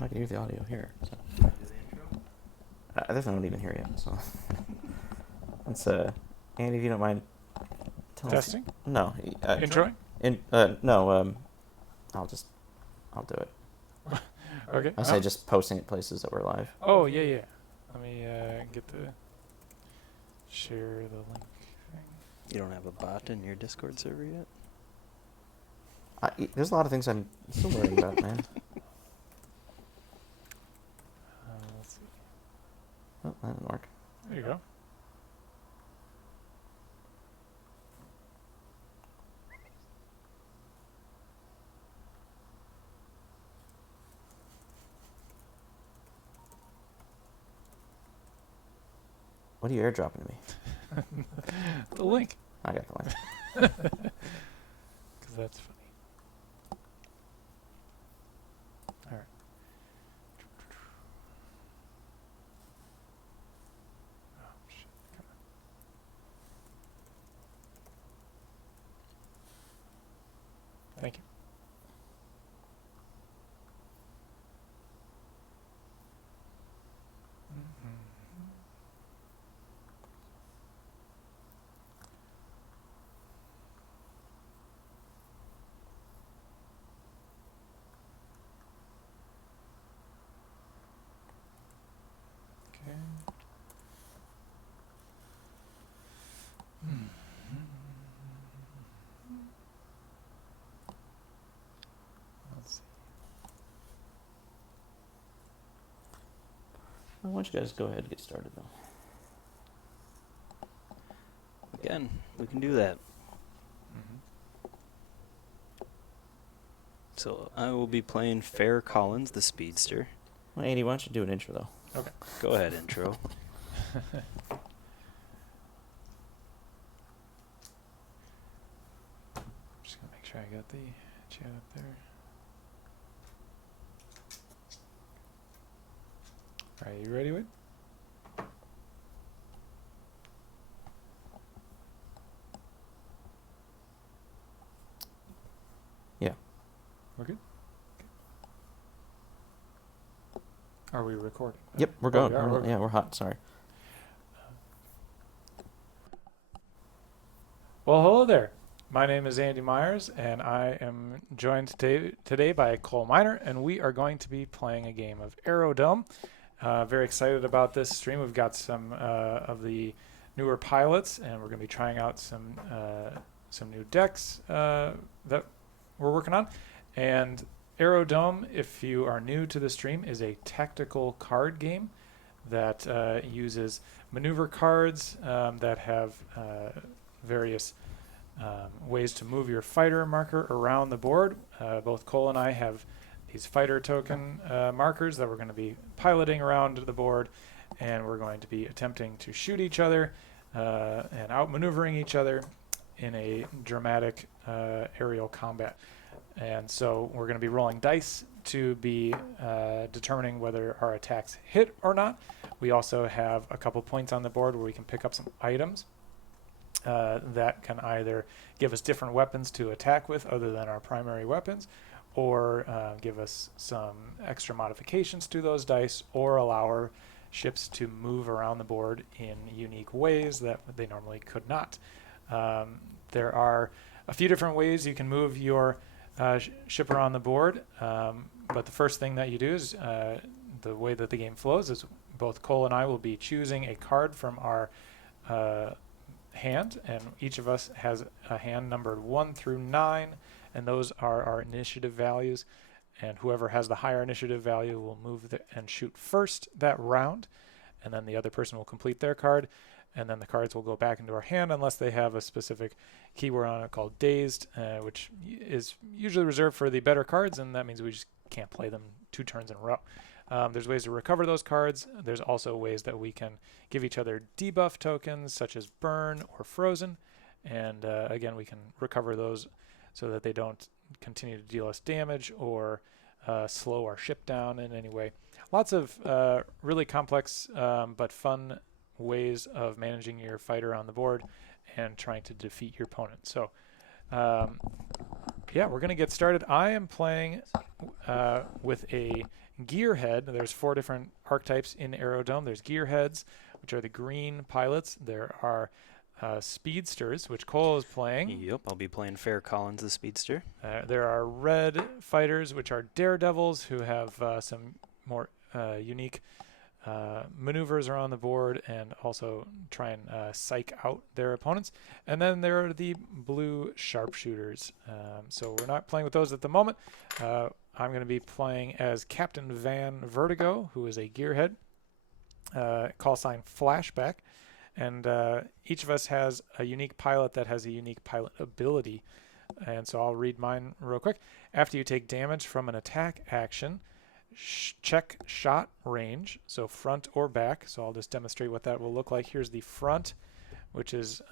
I can hear the audio here. So. Do the intro? There's no one even here yet, so. Let's, Andy, if you don't mind. Testing? No. Introing? No, I'll do it. Okay. I'll say just posting at places that we're live. Oh, yeah. Let me get the share the link thing. You don't have a bot in your Discord server yet? There's a lot of things I'm still learning about, man. Let's see. Oh, that didn't work. There you go. What are you airdropping to me? The link. I got the link. Because that's funny. All right. Oh, shit. Come on. Thank you. Okay. Let's see. Well, why don't you guys go ahead and get started, though? Again, we can do that. So I will be playing Fair Collins, the Speedster. Well, Andy, why don't you do an intro, though? Okay. Go ahead, intro. Just gonna make sure I got the chat up there. Are you ready, Wade? Yeah. We're good? Are we recording? Yep, we're Oh, going. we are? Yeah, we're hot. Sorry. Well, hello there. My name is Andy Myers, and I am joined today by Cole Miner, and we are going to be playing a game of Aerodome. Very excited about this stream. We've got some of the newer pilots, and we're going to be trying out some new decks that we're working on. And Aerodome, if you are new to the stream, is a tactical card game that uses maneuver cards that have various ways to move your fighter marker around the board. Both Cole and I have these fighter token markers that we're going to be piloting around the board, and we're going to be attempting to shoot each other and outmaneuvering each other in a dramatic aerial combat. And so we're going to be rolling dice to be determining whether our attacks hit or not. We also have a couple points on the board where we can pick up some items that can either give us different weapons to attack with other than our primary weapons, or give us some extra modifications to those dice, or allow our ships to move around the board in unique ways that they normally could not. There are a few different ways you can move your ship around the board, but the first thing that you do is the way that the game flows is both Cole and I will be choosing a card from our hand, and each of us has a hand numbered 1 through 9, and those are our initiative values, and whoever has the higher initiative value will move and shoot first that round, and then the other person will complete their card, and then the cards will go back into our hand unless they have a specific keyword on it called dazed, which is usually reserved for the better cards, and that means we just can't play them 2 turns in a row. There's ways to recover those cards. There's also ways that we can give each other debuff tokens such as burn or frozen, and again we can recover those so that they don't continue to deal us damage or slow our ship down in any way. Lots of really complex but fun ways of managing your fighter on the board and trying to defeat your opponent. So yeah, we're going to get started. I am playing with a gearhead. There's 4 different archetypes in Aerodome. There's gearheads, which are the green pilots. There are speedsters, which Cole is playing. Yep, I'll be playing Fair Collins, the speedster. There are red fighters, which are daredevils, who have some more unique maneuvers around the board and also try and psych out their opponents. And then there are the blue sharpshooters. So we're not playing with those at the moment. I'm going to be playing as Captain Van Vertigo, who is a gearhead, call sign Flashback. And each of us has a unique pilot that has a unique pilot ability. And so I'll read mine real quick. After you take damage from an attack action, check shot range, so front or back. So I'll just demonstrate what that will look like. Here's the front, which is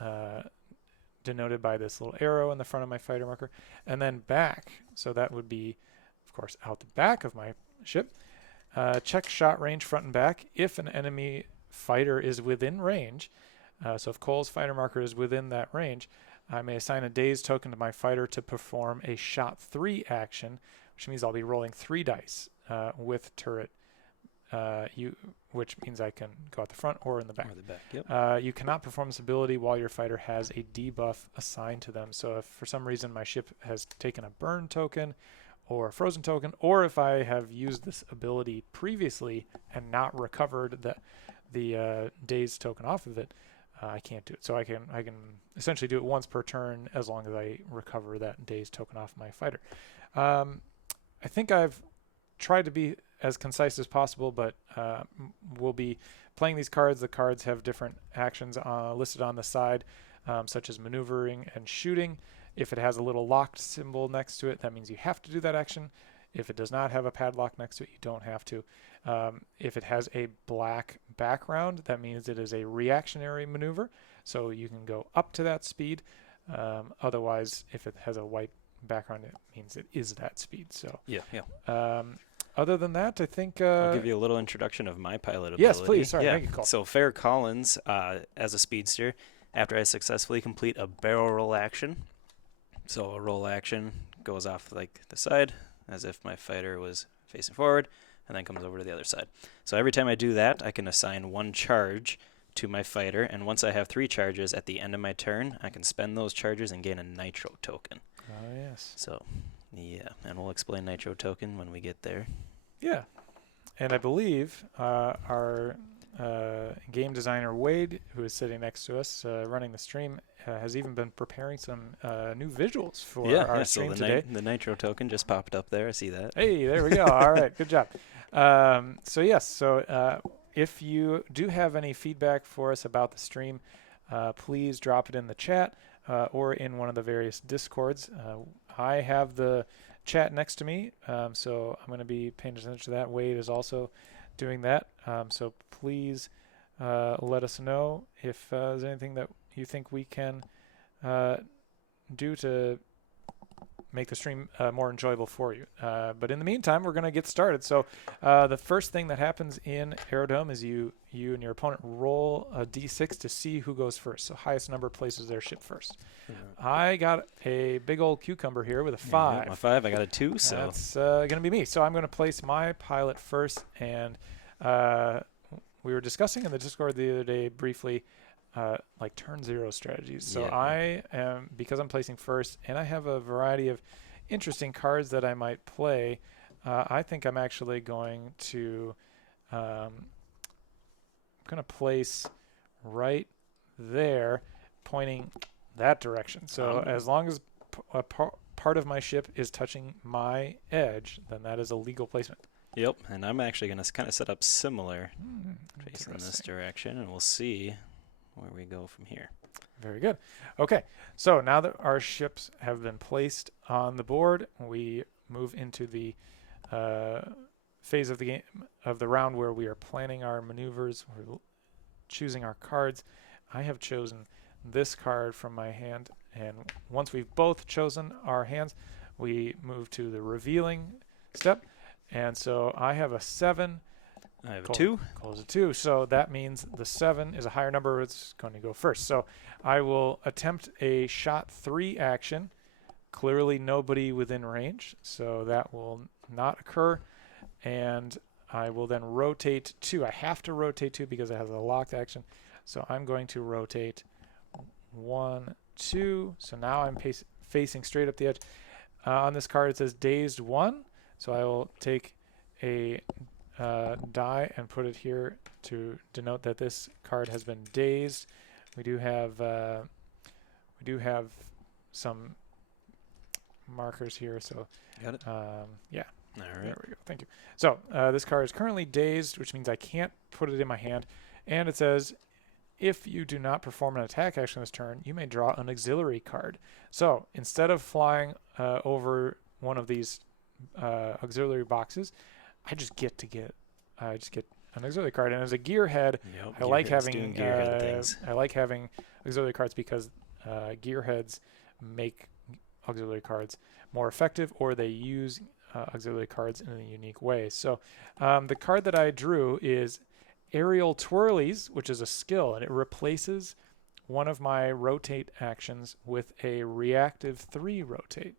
denoted by this little arrow in the front of my fighter marker. And then back, so that would be, of course, out the back of my ship. Check shot range front and back if an enemy fighter is within range. So if Cole's fighter marker is within that range, I may assign a dazed token to my fighter to perform a shot 3 action, which means I'll be rolling 3 dice with turret, which means I can go out the front or in the back. Or the back, yep. You cannot perform this ability while your fighter has a debuff assigned to them. So if for some reason my ship has taken a burn token or a frozen token, or if I have used this ability previously and not recovered the dazed token off of it, I can't do it. So I can essentially do it once per turn as long as I recover that dazed token off my fighter. I think I've tried to be as concise as possible, but we'll be playing these cards. The cards have different actions listed on the side, such as maneuvering and shooting. If it has a little locked symbol next to it, that means you have to do that action. If it does not have a padlock next to it, you don't have to. If it has a black background, that means it is a reactionary maneuver, so you can go up to that speed. Otherwise, if it has a white background, it means it is that speed. So Yeah. other than that, I think I'll give you a little introduction of my pilot ability. Yes, please. Sorry, yeah. thank you, Cole. So Fair Collins, as a speedster, after I successfully complete a barrel roll action, so a roll action goes off like the side, as if my fighter was facing forward, and then comes over to the other side. So every time I do that, I can assign 1 charge to my fighter, and once I have 3 charges at the end of my turn, I can spend those charges and gain a nitro token. Oh, yes. So, yeah, and we'll explain nitro token when we get there. Yeah. And I believe our game designer, Wade, who is sitting next to us running the stream, has even been preparing some new visuals for our stream so today. the nitro token just popped up there. I see that. Hey, there we go. All right, good job. So if you do have any feedback for us about the stream, please drop it in the chat or in one of the various Discords. I have the chat next to me, so I'm going to be paying attention to that. Wade is also doing that. So please let us know if there's anything that you think we can do to make the stream more enjoyable for you. But in the meantime, we're going to get started. So the first thing that happens in Aerodome is you and your opponent roll a d6 to see who goes first. So highest number places their ship first. I got a big old cucumber here with a 5. My 5, I got a 2, so That's going to be me. So I'm going to place my pilot first. And we were discussing in the Discord the other day briefly like turn 0 strategies. So I am, because I'm placing first and I have a variety of interesting cards that I might play, I think I'm actually going to place right there, pointing that direction. So as long as a part of my ship is touching my edge, then that is a legal placement. Yep, and I'm actually going to kind of set up similar facing this direction, and we'll see where we go from here. Very good. Okay, so now that our ships have been placed on the board, we move into the phase of the game, of the round, where we are planning our maneuvers, we're choosing our cards. I have chosen this card from my hand, and once we've both chosen our hands, we move to the revealing step. And so I have a 7. I have a 2. Cole's a 2. So that means the 7 is a higher number. It's going to go first. So I will attempt a shot 3 action clearly nobody within range, so that will not occur. And I will then rotate 2. I have to rotate 2 because it has a locked action. So I'm going to rotate 1, 2. So now I'm facing straight up the edge. On this card it says dazed 1. So I will take a die and put it here to denote that this card has been dazed. We do have some markers here. So Got it. yeah. All right. There we go. Thank you. So this card is currently dazed, which means I can't put it in my hand. And it says, if you do not perform an attack action this turn, you may draw an auxiliary card. So instead of flying over one of these auxiliary boxes, I just get an auxiliary card. And as a gearhead, Yep, I like gearheads having doing gearhead things. I like having auxiliary cards because gearheads make auxiliary cards more effective, or they use auxiliary cards in a unique way. So the card that I drew is Aerial Twirlies, which is a skill, and it replaces one of my rotate actions with a reactive 3 rotate.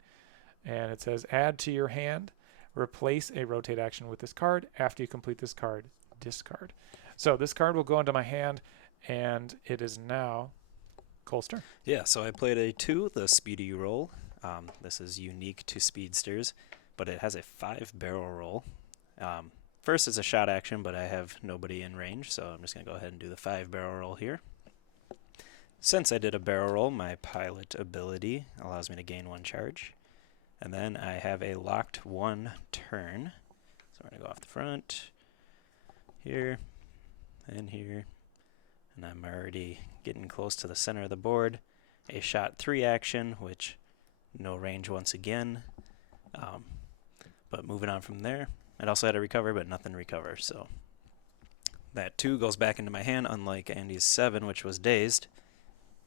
And it says add to your hand, replace a rotate action with this card. After you complete this card, discard. So this card will go into my hand, and it is now Cole's turn. Yeah, so I played a 2, the speedy roll. This is unique to speedsters, but it has a 5 barrel roll. First, it's a shot action, but I have nobody in range, so I'm just going to go ahead and do the 5 barrel roll here. Since I did a barrel roll, my pilot ability allows me to gain 1 charge. And then I have a locked 1 turn. So we're going to go off the front, here, and here. And I'm already getting close to the center of the board. A shot 3 action, which no range once again. But moving on from there, it also had a recover, but nothing recovers. So that 2 goes back into my hand, unlike Andy's 7, which was dazed.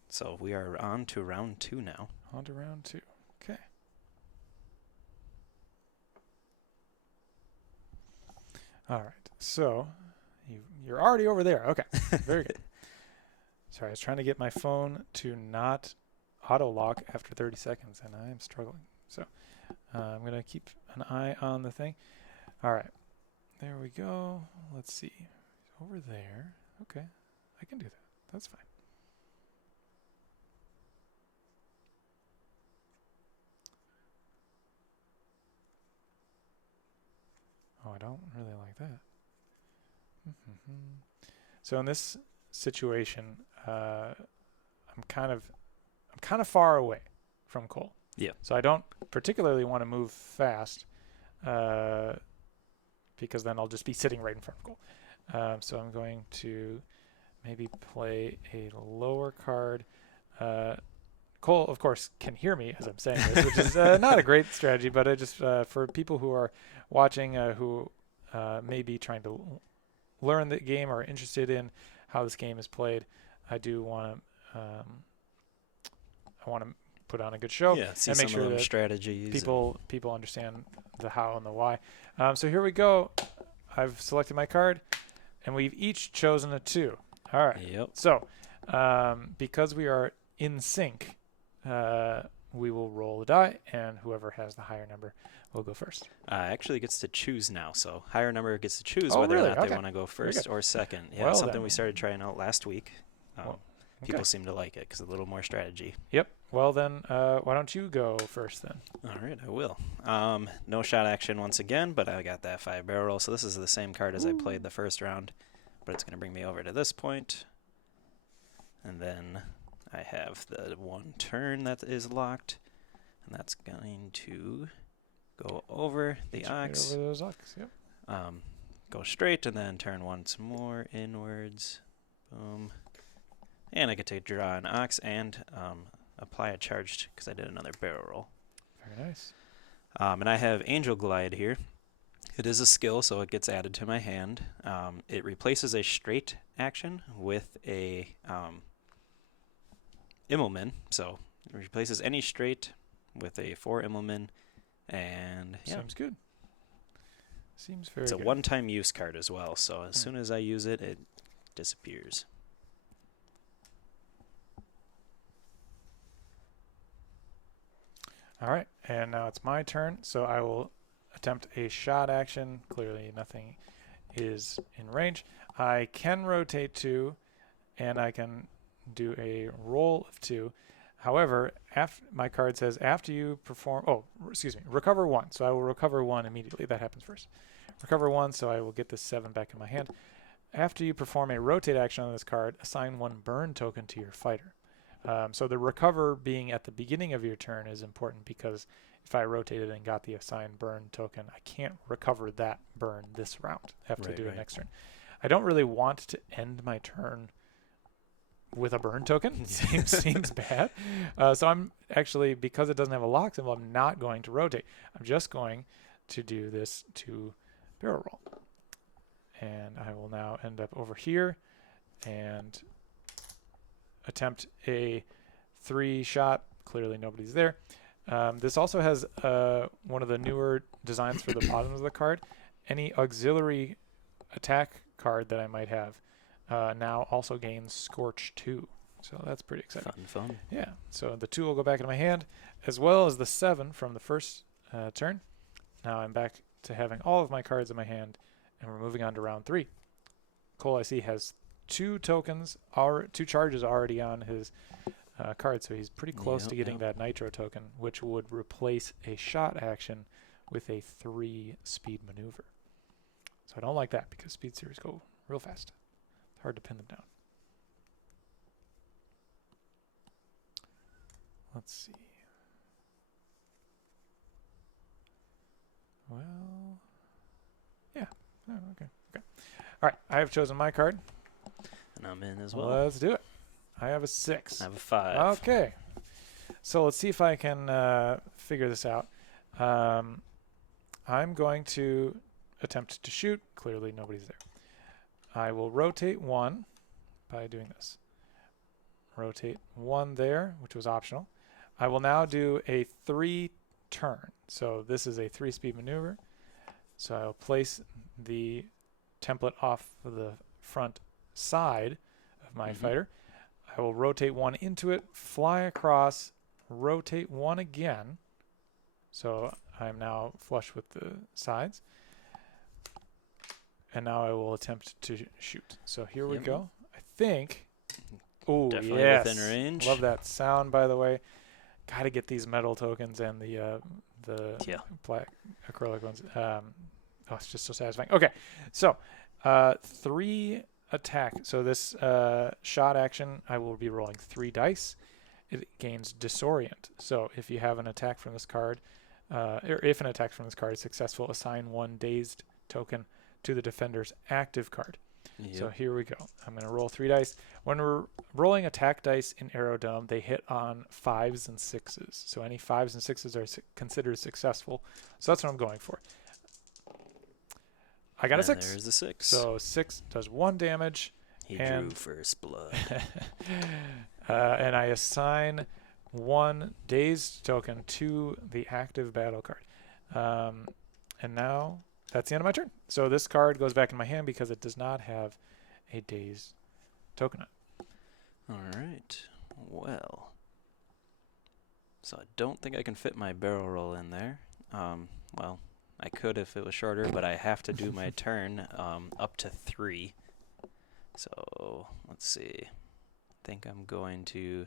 So we are on to round 2 now. On to round 2. Okay. All right. So you're already over there. Okay. Very good. Sorry, I was trying to get my phone to not auto lock after 30 seconds, and I am struggling. So I'm going to keep an eye on the thing. All right. There we go. Let's see. Over there. Okay. I can do that. That's fine. Oh, I don't really like that. So in this situation, I'm kind of far away from Cole. Yeah. So I don't particularly want to move fast, because then I'll just be sitting right in front of Cole. So I'm going to maybe play a lower card. Cole, of course, can hear me as I'm saying this, which is not a great strategy, but I just for people who are watching who may be trying to learn the game or are interested in how this game is played, I do want to put on a good show, Yeah, see and make some sure of them that strategies. people understand the how and the why. So here we go. I've selected my card, and we've each chosen a 2. All right. Yep. So because we are in sync, we will roll the die, and whoever has the higher number will go first. Actually gets to choose now, so higher number gets to choose Oh, whether really? or not Okay. they want to go first or second. Yeah, Well, something then. we started trying out last week. Well, People okay. seem to like it because a little more strategy. Yep. Well, then, why don't you go first then? All right, I will. No shot action once again, but I got that 5 barrel roll, so this is the same card as I played the first round, but it's going to bring me over to this point. And then I have the 1 turn that is locked, and that's going to go over the Get you right ox. over those ox. Yep. Go straight and then turn once more inwards. Boom. And I get to draw an ox and apply a charge because I did another barrel roll. Very nice. And I have Angel Glide here. It is a skill, so it gets added to my hand. It replaces a straight action with a Immelman. So it replaces any straight with a 4 Immelman. And yeah, Seems good. Seems very it's a good. one-time use card as well. So as soon as I use it, it disappears. All right, and now it's my turn, so I will attempt a shot action. Clearly nothing is in range. I can rotate 2, and I can do a roll of 2. However, my card says after you perform, recover 1. So I will recover 1 immediately. That happens first. Recover 1, so I will get this 7 back in my hand. After you perform a rotate action on this card, assign 1 burn token to your fighter. So the recover being at the beginning of your turn is important, because if I rotated and got the assigned burn token, I can't recover that burn this round. I have to do it next turn. I don't really want to end my turn with a burn token. Seems bad. So I'm actually, because it doesn't have a lock symbol, I'm not going to rotate. I'm just going to do this to barrel roll. And I will now end up over here and attempt a 3-shot. Clearly nobody's there. This also has one of the newer designs for the bottom of the card. Any auxiliary attack card that I might have now also gains Scorch 2. So that's pretty exciting. Fun. Yeah. So the 2 will go back into my hand, as well as the 7 from the first turn. Now I'm back to having all of my cards in my hand, and we're moving on to round 3. Cole, I see, has 2 tokens, 2 charges already on his card, so he's pretty close to getting that Nitro token, which would replace a shot action with a 3 speed maneuver. So I don't like that, because speed series go real fast. It's hard to pin them down. Let's see. Well, yeah. Oh, okay. All right, I have chosen my card. And I'm in as well. Let's do it. I have a 6. I have a 5. Okay. So let's see if I can figure this out. I'm going to attempt to shoot. Clearly nobody's there. I will rotate 1 by doing this. Rotate 1 there, which was optional. I will now do a 3 turn. So this is a 3-speed maneuver. So I'll place the template off of the front side of my fighter. I will rotate 1 into it, fly across, rotate 1 again. So I'm now flush with the sides. And now I will attempt to shoot. So here we go. I think. Oh, definitely yes. within range. Love that sound, by the way. Got to get these metal tokens and the black acrylic ones. It's just so satisfying. Okay, so 3 attack. So this shot action, I will be rolling 3 dice. It gains Disorient. So if you have an attack from this card, or if an attack from this card is successful, assign 1 dazed token to the defender's active card. So here we go. I'm going to roll 3 dice. When we're rolling attack dice in Aerodome, they hit on 5s and 6s. So any 5s and 6s are considered successful. So that's what I'm going for. I got a 6. There's a 6. So 6 does 1 damage. He drew first blood. And I assign 1 dazed token to the active battle card. And now that's the end of my turn. So this card goes back in my hand because it does not have a dazed token on it. All right. Well, so I don't think I can fit my barrel roll in there. Well, I could if it was shorter, but I have to do my turn up to 3. So let's see. I think I'm going to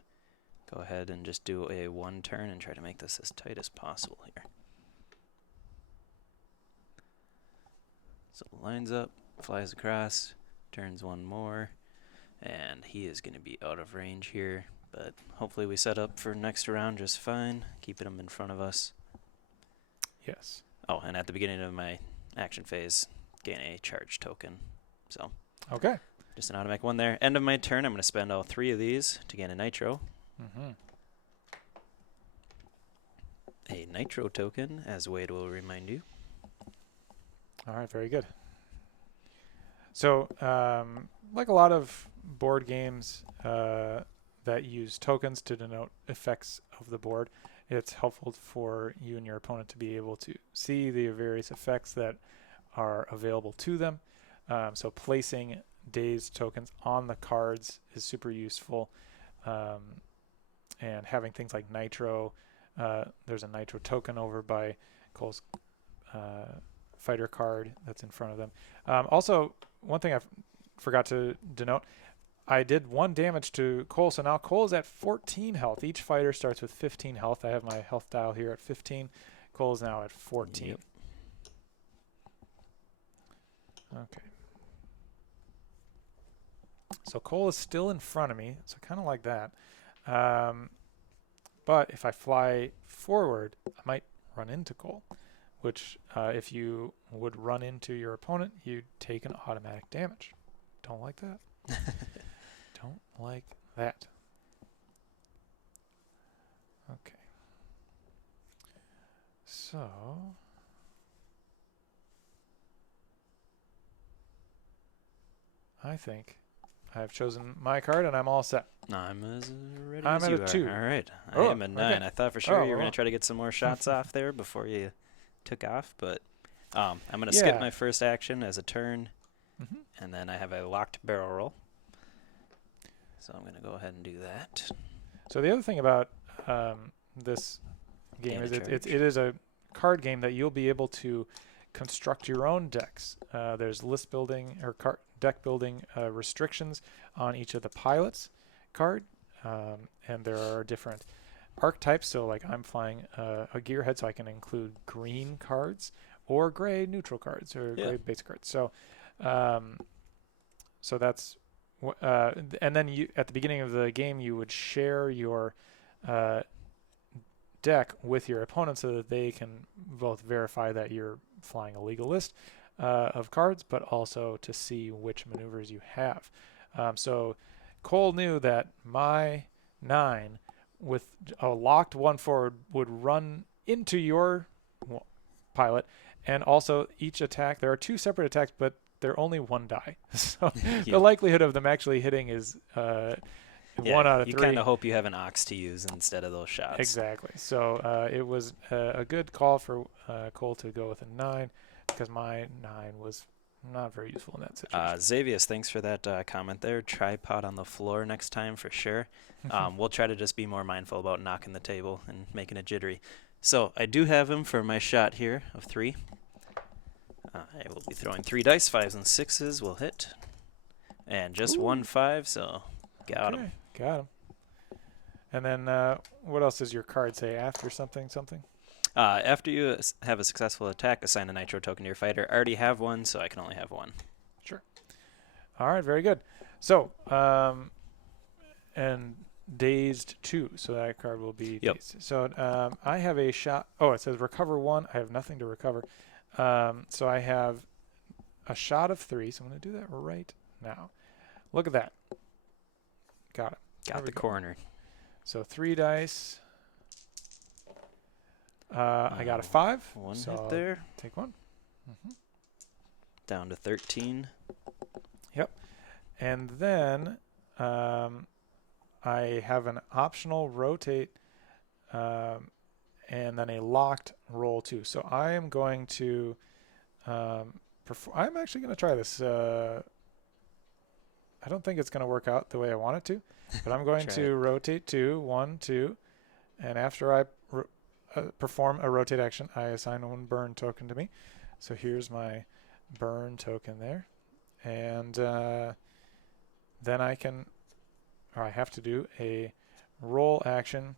go ahead and just do a 1 turn and try to make this as tight as possible here. So lines up, flies across, turns 1 more, and he is going to be out of range here. But hopefully we set up for next round just fine, keeping him in front of us. Yes. Oh, and at the beginning of my action phase, gain a charge token. So Okay. just an automatic 1 there. End of my turn, I'm going to spend all 3 of these to gain a Nitro. A Nitro token, as Wade will remind you. All right, very good. So, like a lot of board games that use tokens to denote effects of the board, it's helpful for you and your opponent to be able to see the various effects that are available to them. So placing dazed tokens on the cards is super useful. And having things like Nitro there's a nitro token over by Cole's fighter card that's in front of them. Also, one thing I forgot to denote, I did 1 damage to Cole, so now Cole is at 14 health. Each fighter starts with 15 health. I have my health dial here at 15. Cole is now at 14. Yep. Okay. So Cole is still in front of me, so kind of like that. But if I fly forward, I might run into Cole, which if you would run into your opponent, you'd take an automatic damage. Don't like that. Don't like that. Okay. So I think I've chosen my card and I'm all set. I'm as ready I'm as at you a are. 2. All right. I Oh, am a 9. okay. I thought for sure you were well. going to try to get some more shots off there before you took off, but I'm going to skip my first action as a turn, and then I have a locked barrel roll. So I'm going to go ahead and do that. So the other thing about this game is it is a card game that you'll be able to construct your own decks. There's list building or deck building restrictions on each of the pilots card, and there are different archetypes. So like I'm flying a gearhead, so I can include green cards or gray neutral cards or gray basic cards. So so that's and then you at the beginning of the game you would share your deck with your opponent so that they can both verify that you're flying a legal list of cards, but also to see which maneuvers you have. So Cole knew that my 9 with a locked 1 forward would run into your pilot, and also each attack, there are 2 separate attacks, but they're only 1 die. So the likelihood of them actually hitting is 1 out of 3. You kind of hope you have an ox to use instead of those shots. Exactly. So it was a good call for Cole to go with a 9 because my 9 was not very useful in that situation. Xavius, thanks for that comment there. Tripod on the floor next time for sure. We'll try to just be more mindful about knocking the table and making it jittery. So I do have him for my shot here of 3. I will be throwing 3 dice. 5s and 6s will hit. And just 1 5, so got him. Got him. And then what else does your card say after something? After you have a successful attack, assign a nitro token to your fighter. I already have 1, so I can only have 1. Sure. All right, very good. So, and dazed 2, so that card will be dazed. So I have a shot. Oh, it says recover 1. I have nothing to recover. So I have a shot of 3, so I'm going to do that right now. Look at that. Got it. Got the corner. So 3 dice. I got a 5. 1 so hit there. Take 1. Down to 13. Yep. And then I have an optional rotate and then a locked roll 2. So I am going to I'm actually going to try this. I don't think it's going to work out the way I want it to, but I'm going to rotate 2, 1, 2, and after I perform a rotate action, I assign 1 burn token to me. So here's my burn token there, and then I have to do a roll action.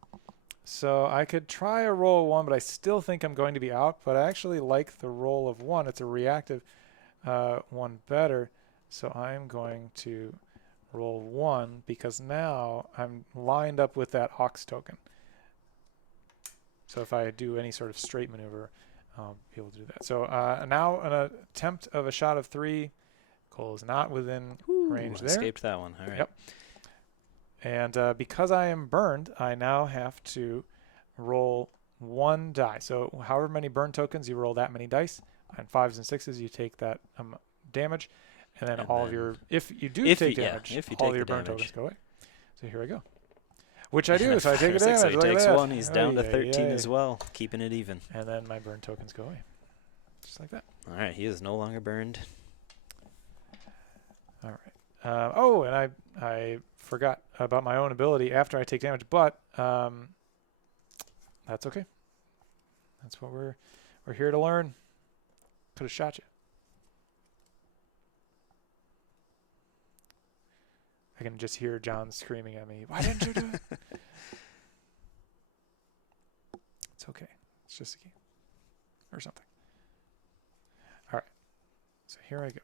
So I could try a roll 1, but I still think I'm going to be out, but I actually like the roll of 1. It's a reactive 1 better. So I'm going to roll 1 because now I'm lined up with that ox token. So if I do any sort of straight maneuver, I'll be able to do that. So now an attempt of a shot of 3. Cole is not within range there. Escaped that one. All right. Yep. And because I am burned, I now have to roll 1 die. So however many burn tokens, you roll that many dice. On 5s and 6s, you take that damage. And then all of your, if you do take damage, all of your burn tokens go away. So here I go. Which I do, so I take a damage. So he takes 1, he's down to yeah, 13 as well, keeping it even. And then my burn tokens go away. Just like that. All right, he is no longer burned. All right. Oh, and I forgot about my own ability after I take damage, but I that's okay. That's what we're here to learn. Could have shot you. I can just hear John screaming at me. Why didn't you do it? It's okay. It's just a game. Or something. All right. So here I go.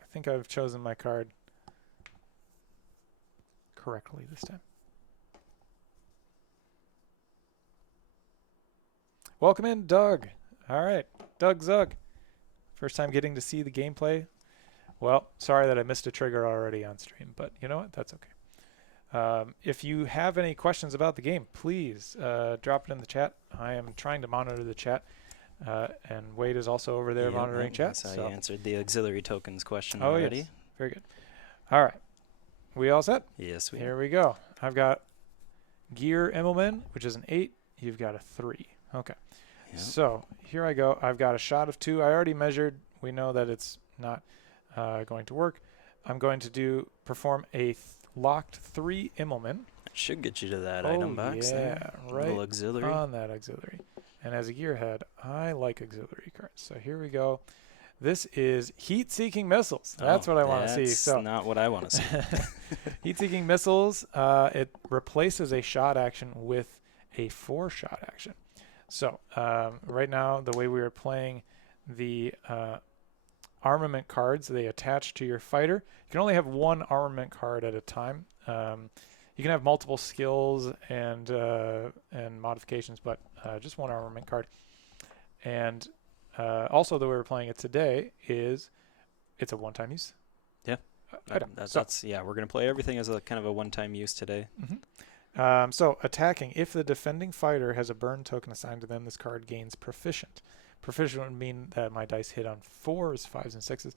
I think I've chosen my card correctly this time. Welcome in, Doug. All right. Doug Zug. First time getting to see the gameplay. Well, sorry that I missed a trigger already on stream, but you know what? That's okay. If you have any questions about the game, please drop it in the chat. I am trying to monitor the chat, and Wade is also over there monitoring chat. So you answered the auxiliary tokens question Oh, already. yes. Very good. All right. We all set? Yes, we Here we go. I've got Gear Immelman, which is an 8. You've got a 3. Okay. Yep. So here I go. I've got a shot of 2. I already measured. We know that it's not going to work. I'm going to perform a locked 3 Immelman. That should get you to that item box there. Right Little auxiliary. on that auxiliary. And as a gearhead, I like auxiliary cards. So here we go. This is heat-seeking missiles. That's what I want to see. So That's not what I want to see. heat-seeking missiles. It replaces a shot action with a 4-shot action. So right now, the way we are playing the armament cards, they attach to your fighter. You can only have one armament card at a time. You can have multiple skills and modifications, but just one armament card. And also, the way we're playing it today is it's a one-time use. Yeah. Item. We're going to play everything as a kind of a one-time use today. Mm-hmm. So attacking, if the defending fighter has a burn token assigned to them, this card gains proficient. Proficient would mean that my dice hit on 4s, 5s, and 6s.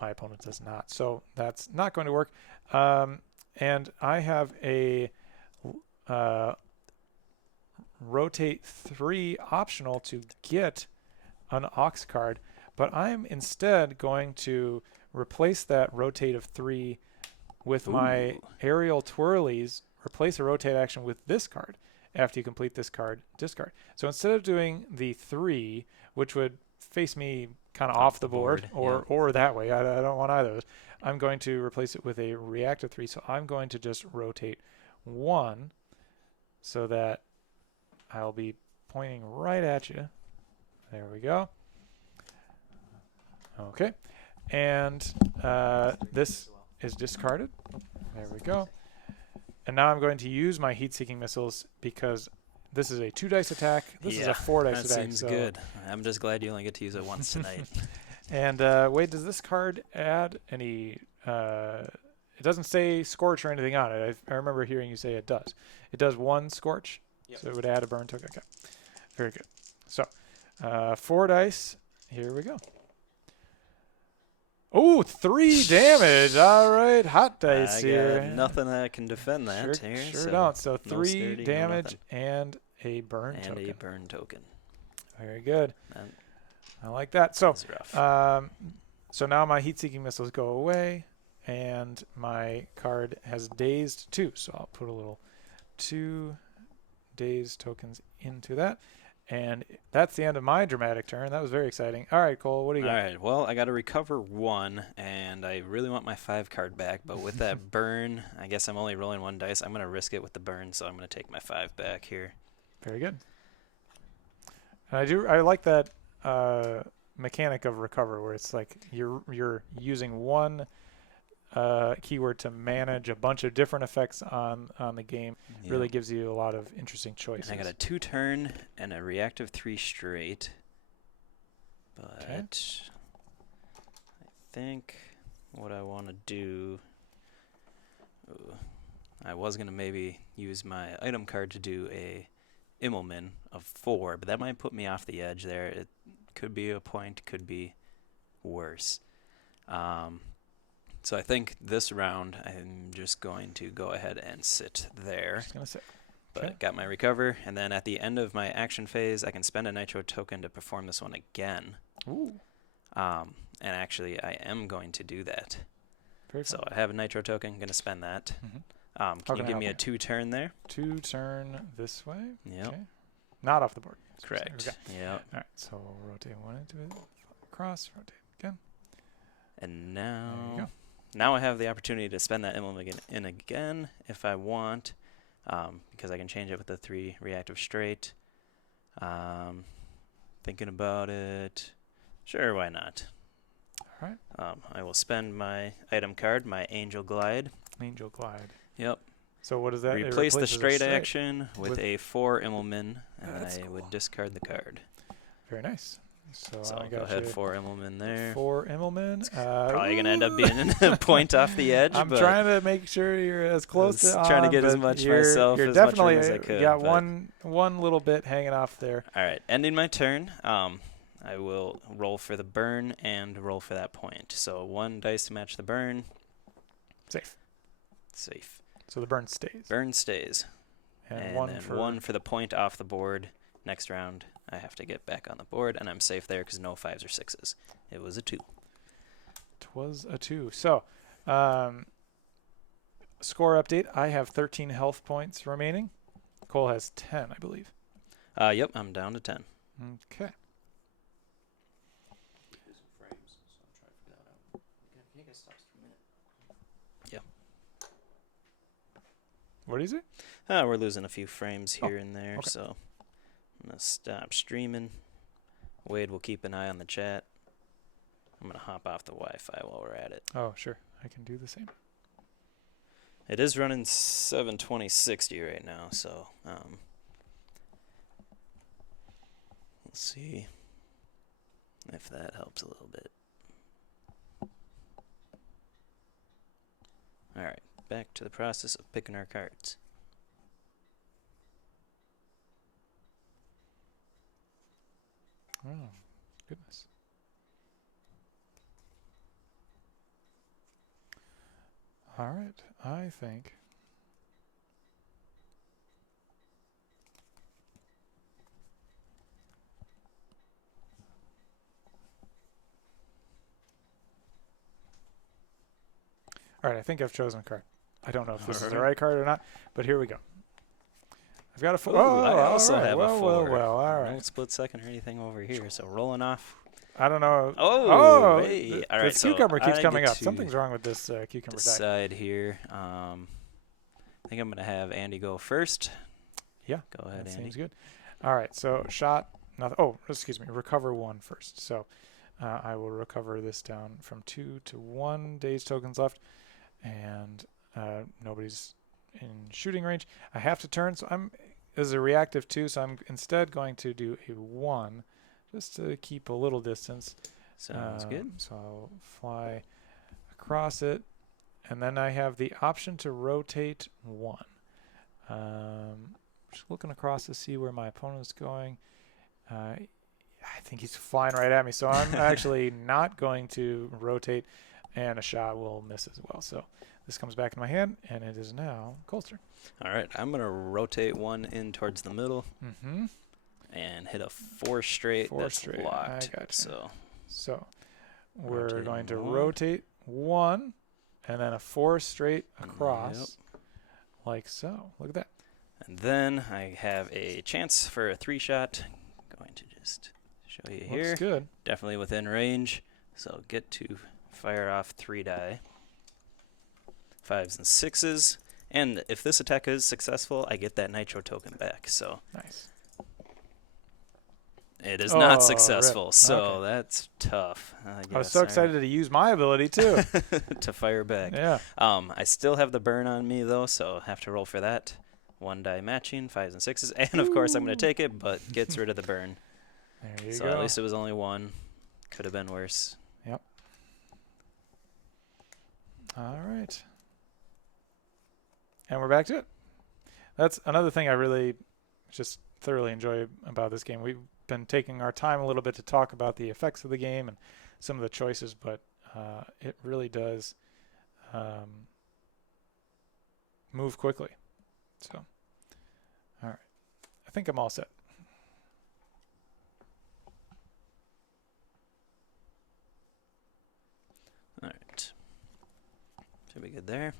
My opponent does not. So that's not going to work. And I have a rotate 3 optional to get an aux card, but I'm instead going to replace that rotate of 3 with my aerial twirlies, replace a rotate action with this card. After you complete this card, discard. So instead of doing the 3, which would face me kind of off the board, or that way, I don't want either of those, I'm going to replace it with a reactive 3. So I'm going to just rotate 1 so that I'll be pointing right at you. There we go. Okay. And this is discarded. There we go. And now I'm going to use my heat-seeking missiles because this is a 2-dice attack. This is a 4-dice attack. That seems good. I'm just glad you only get to use it once tonight. And Wade, does this card add any... it doesn't say Scorch or anything on it. I remember hearing you say it does. It does 1 Scorch, so it would add a burn token. Okay. Very good. So 4 dice. Here we go. Oh, 3 damage. All right. Hot dice here. Got nothing that can defend that here. Sure don't. So no 3 sturdy, damage and a burn token. And a burn token. Very good. That I like that. So, was rough. so now my heat-seeking missiles go away, and my card has dazed 2. So I'll put a little 2 dazed tokens into that. And that's the end of my dramatic turn. That was very exciting. All right, Cole, what do you got? All right, well, I got to recover 1, and I really want my 5 card back. But with that burn, I guess I'm only rolling 1 dice. I'm going to risk it with the burn, so I'm going to take my 5 back here. Very good. And I like that mechanic of recover, where it's like you're using one keyword to manage a bunch of different effects on the game. Yeah. Really gives you a lot of interesting choices. And I got a 2-turn and a reactive 3 straight. But Okay. I think what I want to do... I was going to maybe use my item card to do a Immelman of 4, but that might put me off the edge there. It could be a point, could be worse. So I think this round I'm just going to go ahead and sit there. Just gonna sit. But Okay. got my recover, and then at the end of my action phase, I can spend a nitro token to perform this one again. Ooh. And actually, I am going to do that. Very So fun. I have a nitro token. I'm going to spend that. Mhm. Can How you can I give me a help 2-turn there? 2 turn this way. Yep. Okay. Not off the board. Correct. Okay. Yep. All right. So we'll rotate one into it. Across. Rotate again. And There you go. now I have the opportunity to spend that emblem in again if I want, because I can change it with the 3 reactive straight. Thinking about it. Sure, why not? All right. I will spend my item card, my Angel Glide. Angel Glide. Yep. So what is that? It Replace the replaces a straight action with with- a 4 Immelman, and That's I cool. would discard the card. Very nice. So, So I I'll go got ahead, you 4 Immelman there. 4 Immelman. Probably going to end up being a point off the edge. I'm but trying to make sure you're as close to was trying to on, get as but much you're, myself, You're as much room definitely as I could, got but- one little bit hanging off there. All right, ending my turn. I will roll for the burn and roll for that point. So 1 dice to match the burn. Safe. Safe. So the burn stays. Burn stays. And, And one then for 1 for the point off the board. Next round, I have to get back on the board, and I'm safe there because no 5s or 6s. It was a 2. It was a 2. So, score update. I have 13 health points remaining. Cole has 10, I believe. Yep, I'm down to 10. Okay. What do you say? We're losing a few frames Oh, here and there, okay. so I'm going to stop streaming. Wade will keep an eye on the chat. I'm going to hop off the Wi-Fi while we're at it. Oh, sure. I can do the same. It is running 72060 right now, so let's see if that helps a little bit. All right, back to the process of picking our cards. Oh, goodness. All right. I think. All right. I think I've chosen a card. I don't know if this is the Alright. right card or not, but here we go. I've got a 4. Ooh, I also all right. have well, a 4. Well, all No right. split second or anything over here, so rolling off. I don't know. Oh, hey. th- All right, this so cucumber keeps I coming get up. to Something's wrong with this cucumber die. Decide here. I think I'm going to have Andy go first. Yeah, Go ahead, that Andy. seems good. All right, so shot. Nothing. Oh, excuse me. Recover 1 first. So I will recover this down from 2 to 1 days tokens left, and nobody's in shooting range. I have to turn, so this is a reactive 2, so I'm instead going to do a 1 just to keep a little distance. Sounds good. So I'll fly across it, and then I have the option to rotate 1. Just looking across to see where my opponent's going. I think he's flying right at me, so I'm actually not going to rotate, and a shot will miss as well. So this comes back in my hand, and it is now Cole's turn. All right, I'm going to rotate 1 in towards the middle Mm-hmm. and hit a 4 straight 4 that's straight. locked. I gotcha. So So we're Rotating going to 1. rotate 1, and then a 4 straight across, Yep. like so. Look at that. And then I have a chance for a 3-shot. Going to just show you here. Looks good. Definitely within range. So get to fire off 3 die. 5s and 6s. And if this attack is successful, I get that nitro token back. So Nice. it is Oh, not rip. successful. So Okay. that's tough. I was so excited to use my ability too. to fire back. Yeah. I still have the burn on me though, so have to roll for that. 1 die matching, 5s and 6s, and of course I'm going to take it, but gets rid of the burn. There you So go. at least it was only 1. Could have been worse. Yep. All right. And we're back to it. That's another thing I really just thoroughly enjoy about this game. We've been taking our time a little bit to talk about the effects of the game and some of the choices, but it really does move quickly. So, all right. I think I'm all set. All right. Should be good there.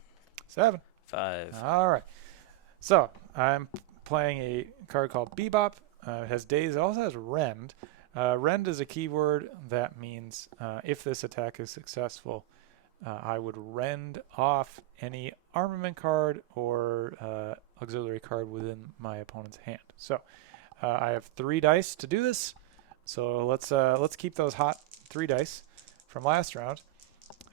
7. 5. All right. So I'm playing a card called Bebop. It has dazed. It also has rend. Rend is a keyword that means if this attack is successful, I would rend off any armament card or auxiliary card within my opponent's hand. So I have 3 dice to do this. So let's keep those hot 3 dice from last round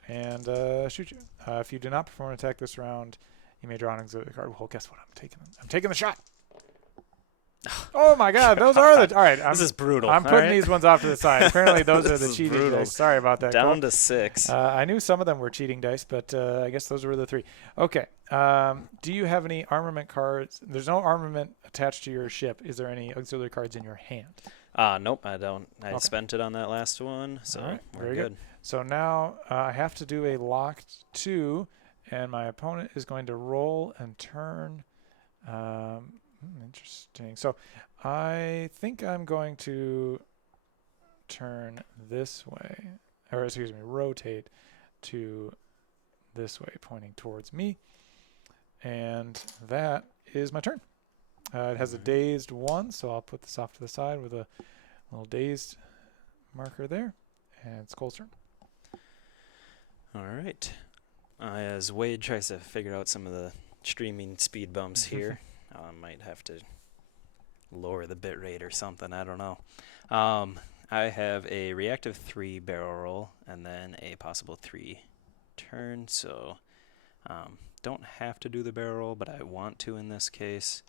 and shoot you. If you do not perform an attack this round, you may draw an auxiliary card. Well, guess what? I'm taking the shot. Oh my God, those are the all right. This is brutal. I'm putting these ones off to the side. Apparently, those are the is cheating brutal. dice. Sorry about that. Down Cole. to 6. I knew some of them were cheating dice, but I guess those were the 3. Okay. Do you have any armament cards? There's no armament attached to your ship. Is there any auxiliary cards in your hand? Nope, I don't. I spent it on that last one, so All right, we're very good. So now I have to do a locked 2, and my opponent is going to roll and turn. Interesting. So I think I'm going to turn this way, or excuse me, rotate to this way, pointing towards me. And that is my turn. It has a dazed 1, so I'll put this off to the side with a little dazed marker there. And it's Cole's turn. All right. As Wade tries to figure out some of the streaming speed bumps here, I might have to lower the bit rate or something. I don't know. I have a reactive 3 barrel roll and then a possible 3 turn. So don't have to do the barrel roll, but I want to in this case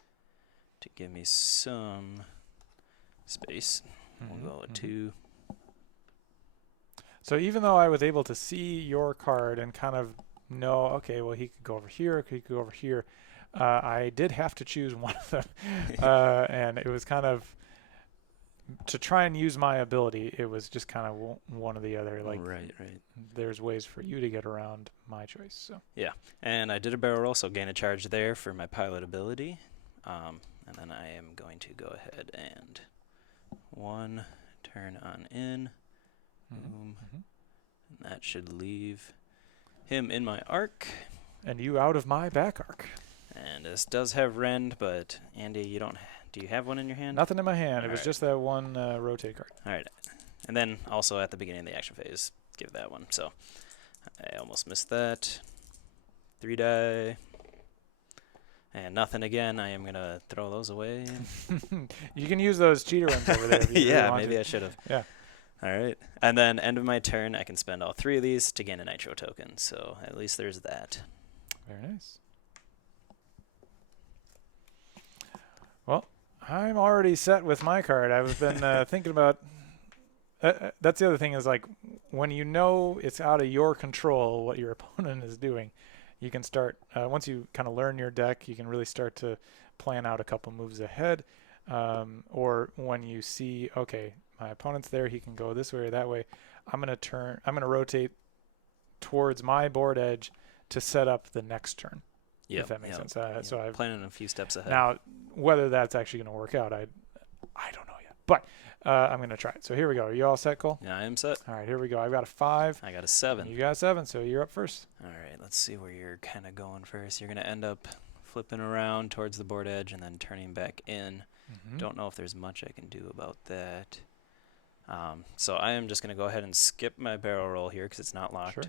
to give me some space. We'll go with 2. So even though I was able to see your card and kind of know, okay, well, he could go over here, he could go over here, I did have to choose one of them. And it was kind of, to try and use my ability, it was just kind of one or the other. Like, right. There's ways for you to get around my choice. So Yeah, and I did a barrel roll, so gain a charge there for my pilot ability. And then I am going to go ahead and 1 turn on in. Boom. And that should leave him in my arc. And you out of my back arc. And this does have rend, but Andy, you don't. Do you have one in your hand? Nothing in my hand. All It was right. just that one rotate card. All right. And then also at the beginning of the action phase, give that one. So I almost missed that. 3 die. And nothing again. I am going to throw those away. You can use those cheater ones over there. If you really Yeah, want maybe to. I should have. Yeah. All right. And then end of my turn, I can spend all 3 of these to gain a nitro token. So at least there's that. Very nice. Well, I'm already set with my card. I've been thinking about. That's the other thing is, like, when you know it's out of your control what your opponent is doing, you can start, once you kind of learn your deck, you can really start to plan out a couple moves ahead. Or when you see, okay, my opponent's there, he can go this way or that way. I'm going to rotate towards my board edge to set up the next turn. Yep, if that makes sense. So I'm planning a few steps ahead. now, whether that's actually going to work out, I don't know yet. But I'm going to try it. So here we go. Are you all set, Cole? Yeah, I am set. All right, here we go. I've got a 5. I got a 7. You got a 7, so you're up first. All right, let's see where you're kind of going first. You're going to end up flipping around towards the board edge and then turning back in. Don't know if there's much I can do about that. So I am just going to go ahead and skip my barrel roll here because it's not locked. Sure.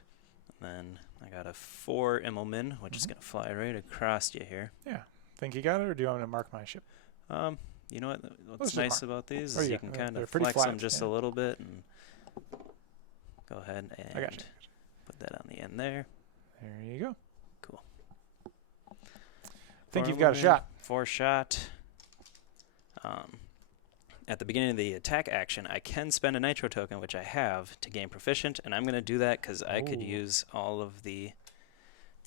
And then I got a 4 Immelman, which is going to fly right across you here. Yeah. Think you got it, or do you want me to mark my ship? You know what? What's just nice mark. about these Oh, is yeah, you can kind they're of pretty flex flat, them just yeah. a little bit and go ahead and I got you. put that on the end there. There you go. Cool. Think 4 you've got a Immelman, shot. 4 shot. At the beginning of the attack action, I can spend a nitro token, which I have, to gain proficient, and I'm going to do that because I could use all of the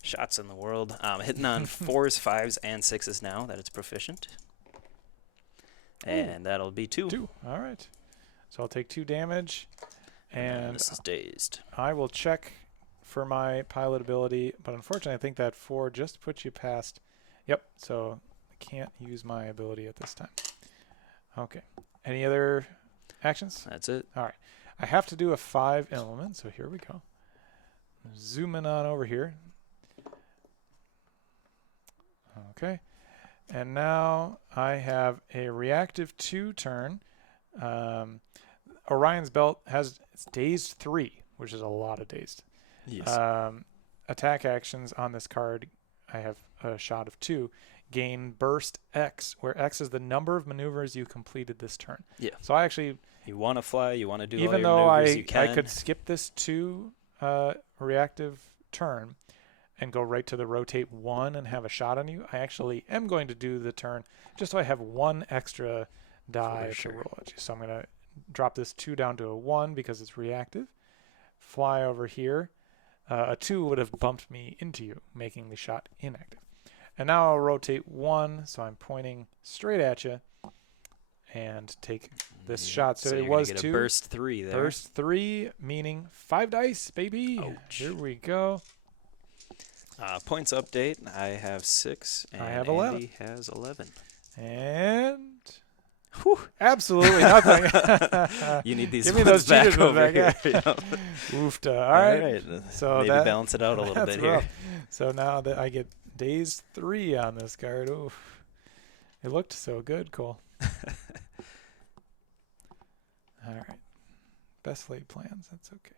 shots in the world. Hitting on 4s, 5s, and 6s now that it's proficient. And that'll be 2. 2. All right. So I'll take 2 damage, And and this is dazed. I will check for my pilot ability, but unfortunately I think that 4 just puts you past. Yep, so I can't use my ability at this time. Okay. Any other actions? That's it. All right. I have to do a 5 element, so here we go. Zooming on over here. Okay. And now I have a reactive 2 turn. Orion's Belt has it's dazed 3, which is a lot of dazed. Yes. Attack actions on this card, I have a shot of 2. Gain burst X, where X is the number of maneuvers you completed this turn. Yeah. So I actually, You want to fly, you want to do all even your though maneuvers, I you can. could skip this 2 reactive turn and go right to the rotate 1 and have a shot on you, I actually am going to do the turn just so I have 1 extra die sure. to roll at you. So I'm going to drop this 2 down to a 1 because it's reactive. Fly over here. A 2 would have bumped me into you, making the shot inactive. And now I'll rotate 1, so I'm pointing straight at you and take this shot. So it you're was gonna get 2. a burst 3 there. Burst 3, meaning 5 dice, baby. Ouch. Here we go. Points update. I have 6, and I have 11. Andy has 11. And absolutely nothing. You need these Give me ones those back cheaters ones over back. here. Yeah. Oofta. All right. So maybe that, balance it out a little that's bit here. rough. So now that I get daze 3 on this card. Oof. It looked so good, Cole. All right. Best laid plans. That's okay.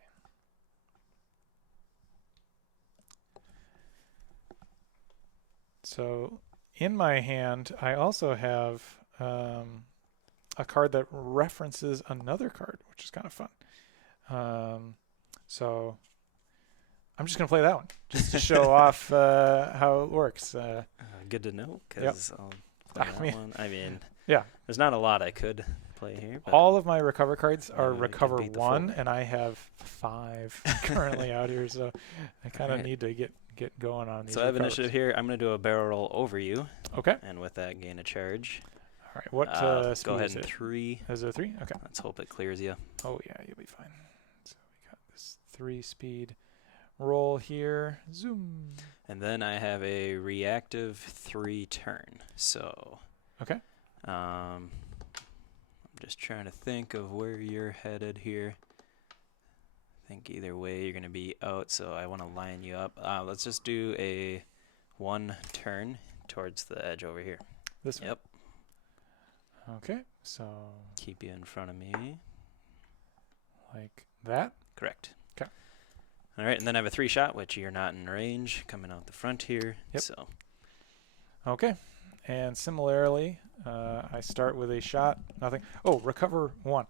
So in my hand, I also have a card that references another card, which is kind of fun. So I'm just going to play that one just to show off how it works. Good to know, because I'll play that one. I mean, yeah. There's not a lot I could play here. But all of my recover cards are maybe we could recover beat the 1, full. and I have 5 currently out here, so I kind of Alright. need to get going on these. So I have recovers. initiative here. I'm going to do a barrel roll over you, Okay. and with that, gain a charge. All right. What speed Go ahead is and it? 3. Is it a 3? Okay. Let's hope it clears you. Oh yeah, you'll be fine. So we got this 3 speed roll here. Zoom. And then I have a reactive 3 turn. So. Okay. I'm just trying to think of where you're headed here. I think either way you're going to be out, so I want to line you up. Let's just do a 1 turn towards the edge over here. This one. Yep. Okay. So Keep you in front of me. like that. Correct. 'Kay. All right, and then I have a 3 shot, which you're not in range, coming out the front here. Yep. So Okay. And similarly, I start with a shot. Nothing. Oh, recover 1.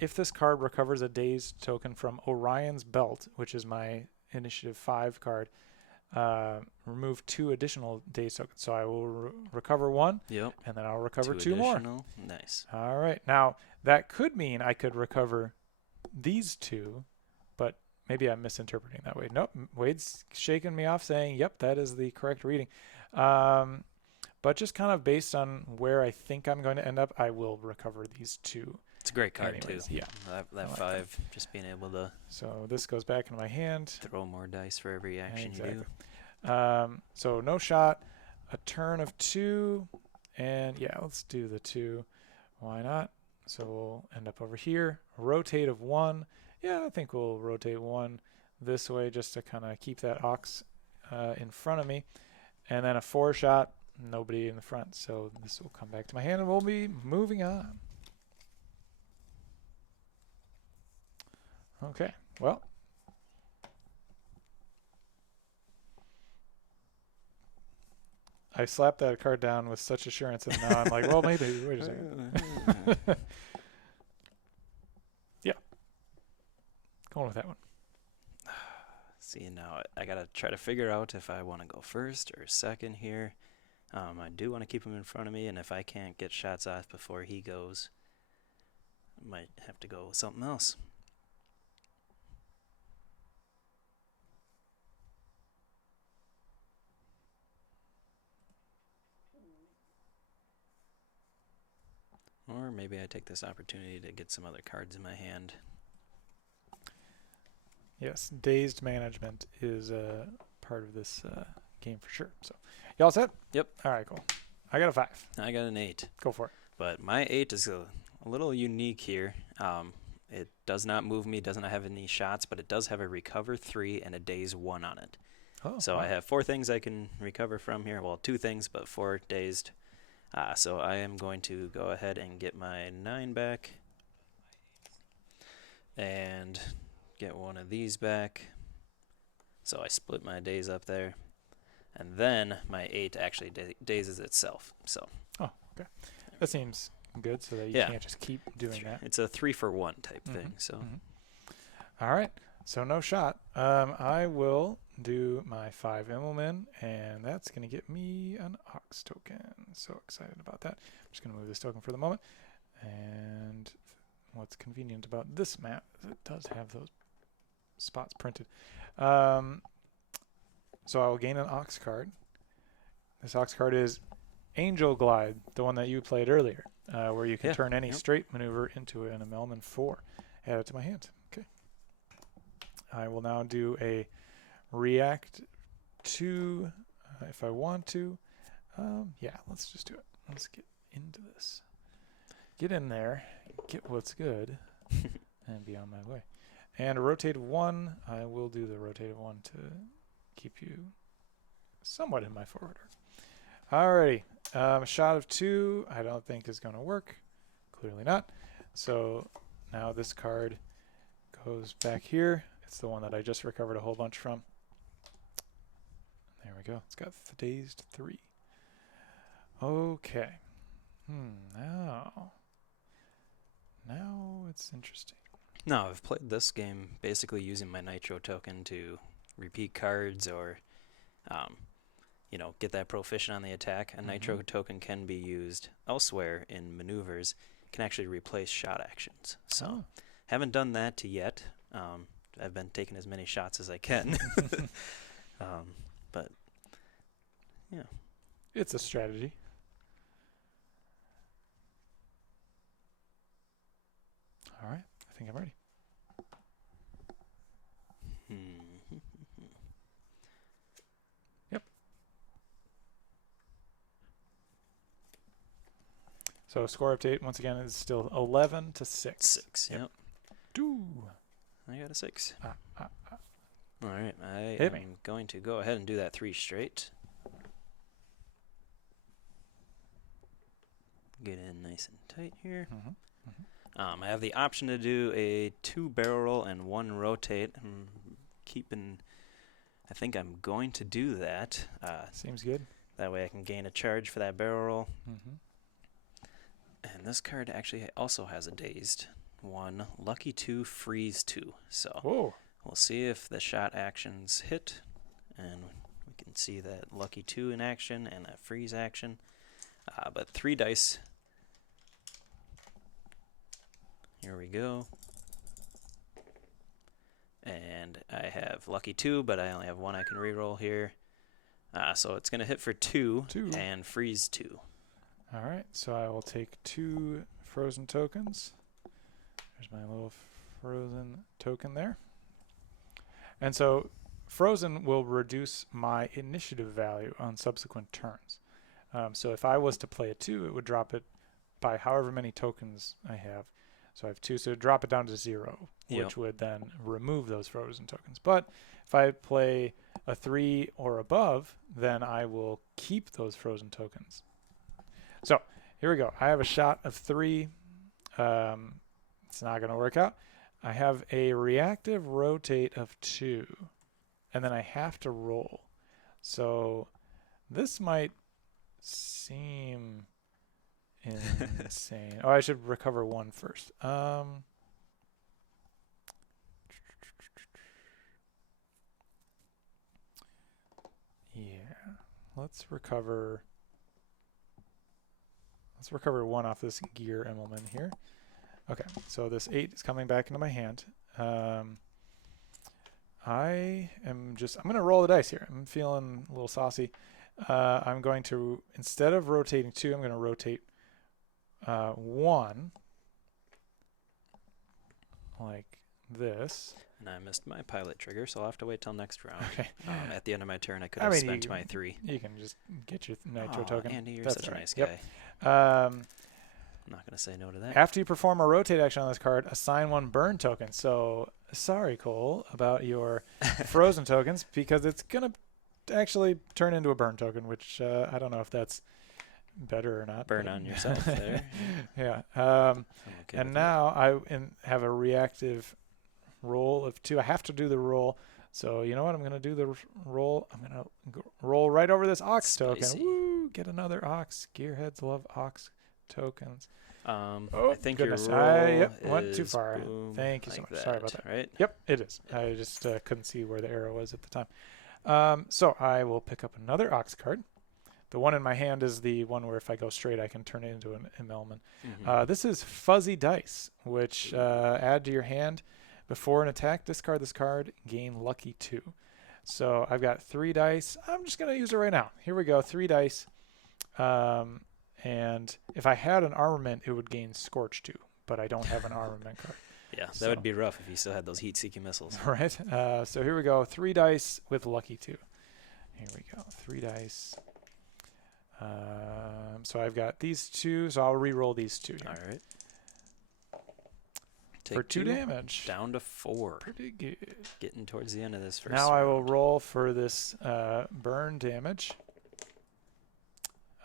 If this card recovers a dazed token from Orion's Belt, which is my initiative 5 card, remove 2 additional dazed tokens. So I will recover 1, yep. and then I'll recover 2 2 more. additional. Nice. All right. Now, that could mean I could recover these 2, but maybe I'm misinterpreting that way. Nope. Wade's shaking me off saying, yep, that is the correct reading. But just kind of based on where I think I'm going to end up, I will recover these 2. It's a great card, Anyways, too. yeah. That like 5, just being able to So this goes back into my hand. throw more dice for every action you Exactly. do. So no shot, a turn of 2, and yeah, let's do the 2. Why not? So we'll end up over here. Rotate of 1. Yeah, I think we'll rotate 1 this way just to kind of keep that ox in front of me. And then a 4 shot, nobody in the front. So this will come back to my hand and we'll be moving on. Okay, well. I slapped that card down with such assurance, and now I'm like, well, maybe. Wait a second. Yeah. Going with that one. See, now I got to try to figure out if I want to go first or second here. I do want to keep him in front of me, and if I can't get shots off before he goes, I might have to go with something else. Or maybe I take this opportunity to get some other cards in my hand. Yes, dazed management is a part of this game for sure. So, y'all set? Yep. All right, cool. I got a 5. I got an 8. Go for it. But my 8 is a little unique here. It does not move me, doesn't have any shots, but it does have a recover 3 and a daze 1 on it. Oh, So wow. I have 4 things I can recover from here. Well, 2 things, but 4 dazed. So I am going to go ahead and get my 9 back. And get one of these back. So I split my daze up there. And then my 8 actually dazes itself. So Oh, okay. That seems good, so that you Yeah. can't just keep doing that. it's a 3-for-1 type thing. So All right. So no shot. I will do my 5 Immelman, and that's going to get me an Ox token. So excited about that. I'm just going to move this token for the moment. And what's convenient about this map is it does have those spots printed. So I will gain an Ox card. This Ox card is Angel Glide, the one that you played earlier, where you can Yeah, turn any yep. straight maneuver into an Immelman 4. Add it to my hand. Okay. I will now do a react to, if I want to. Yeah, let's just do it. Let's get into this. Get in there, get what's good, and be on my way. And a rotate of 1, I will do the rotate of 1 to keep you somewhat in my forwarder. Alrighty, a shot of 2 I don't think is going to work. Clearly not. So now this card goes back here. It's the one that I just recovered a whole bunch from. There we go. It's got dazed 3. Okay. Now it's interesting. No, I've played this game basically using my Nitro token to repeat cards or, get that proficient on the attack. A Nitro token can be used elsewhere in maneuvers. It can actually replace shot actions. So haven't done that yet. I've been taking as many shots as I can. But, yeah. It's a strategy. All right. I think I'm ready. Yep. So score update once again is still 11-6. 6, yep. Doo. I got a 6. Ah. All right, I Hit am me. going to go ahead and do that 3 straight. Get in nice and tight here. I have the option to do a 2 barrel roll and 1 rotate. I think I'm going to do that. Seems good. That way I can gain a charge for that barrel roll. Mm-hmm. And this card actually also has a dazed 1, lucky 2, freeze 2. So Whoa. we'll see if the shot actions hit, and we can see that lucky 2 in action and that freeze action. But 3 dice. Here we go. And I have lucky 2, but I only have 1 I can reroll here. So it's going to hit for 2 and freeze 2. All right. So I will take 2 frozen tokens. There's my little frozen token there. And so frozen will reduce my initiative value on subsequent turns. So if I was to play a 2, it would drop it by however many tokens I have. So I have 2, so it would drop it down to 0, which would then remove those frozen tokens. But if I play a 3 or above, then I will keep those frozen tokens. So here we go. I have a shot of 3. It's not going to work out. I have a reactive rotate of 2, and then I have to roll. So this might seem insane. Oh, I should recover 1 first. Yeah, let's recover 1 off this gear Immelman here. Okay, so this 8 is coming back into my hand. I'm going to roll the dice here. I'm feeling a little saucy. I'm going to, instead of rotating 2, I'm going to rotate 1 like this. And I missed my pilot trigger, so I'll have to wait till next round. Okay. At the end of my turn, I could have spent my 3. You can just get your nitro token. Andy, you're That's such a right. nice Yep. guy. I'm not going to say no to that. After you perform a rotate action on this card, assign 1 burn token. So sorry, Cole, about your frozen tokens, because it's going to actually turn into a burn token, which I don't know if that's better or not. Burn but- on yourself there. Yeah. I'm okay And with now I have a reactive roll of 2. I have to do the roll. So you know what? I'm going to do the roll. I'm going to roll right over this ox Spicy. token. Woo! Get another ox. Gearheads love ox tokens. I think goodness. your roll went too is far. boom, Thank you so like much. Sorry about that. Right? Yep, it is. I just couldn't see where the arrow was at the time. So I will pick up another ox card. The one in my hand is the one where if I go straight, I can turn it into an Imelman. Mhm. This is fuzzy dice, which add to your hand before an attack. Discard this card, gain lucky 2. So I've got 3 dice. I'm just going to use it right now. Here we go, 3 dice. And if I had an armament, it would gain Scorch 2, but I don't have an armament card. Yeah, that So- would be rough if you still had those heat-seeking missiles. Right? So here we go, 3 dice with lucky 2. Here we go, 3 dice. So I've got these 2, so I'll re-roll these 2 here. All right. For Take 2 damage. Down to 4. Pretty good. Getting towards the end of this first Now I will round. roll for this burn damage.